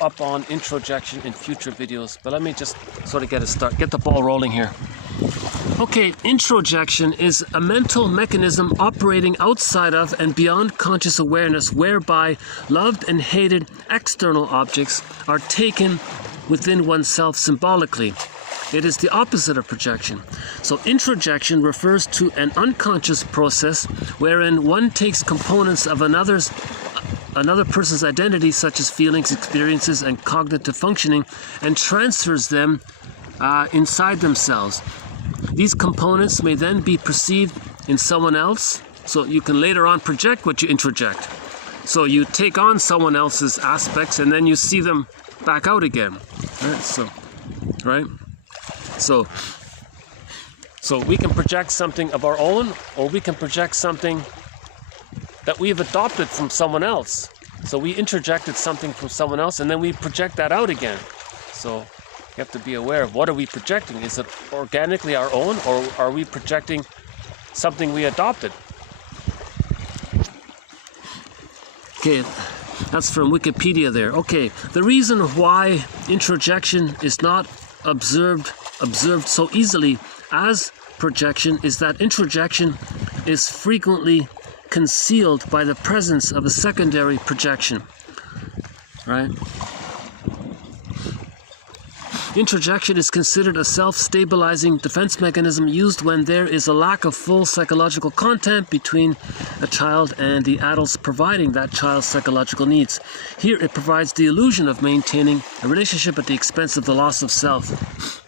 up on Introjection in future videos. But let me just sort of get the ball rolling here. Okay, introjection is a mental mechanism operating outside of and beyond conscious awareness, whereby loved and hated external objects are taken within oneself symbolically. It is the opposite of projection. So introjection refers to an unconscious process wherein one takes components of another person's identity, such as feelings, experiences, and cognitive functioning, and transfers them inside themselves. These components may then be perceived in someone else, so you can later on project what you introject. So you take on someone else's aspects and then you see them back out again. Right? So we can project something of our own, or we can project something that we've adopted from someone else. So we introjected something from someone else and then we project that out again. So you have to be aware of what are we projecting. Is it organically our own, or are we projecting something we adopted? Okay, that's from Wikipedia there. Okay, the reason why introjection is not observed so easily as projection is that introjection is frequently concealed by the presence of a secondary projection, right? Introjection is considered a self-stabilizing defense mechanism used when there is a lack of full psychological content between a child and the adults providing that child's psychological needs. Here it provides the illusion of maintaining a relationship at the expense of the loss of self.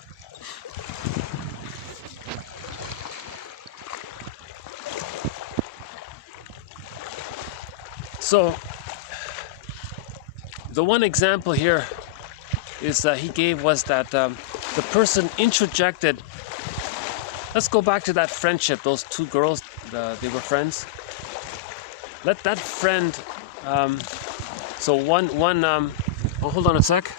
So, the one example here is he gave was that the person introjected. Let's go back to that friendship. Those 2 girls, they were friends. Let that friend. So one. Oh, hold on a sec.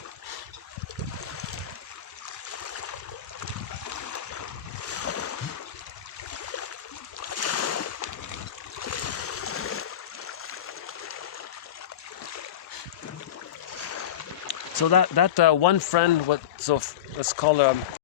So that one friend, let's call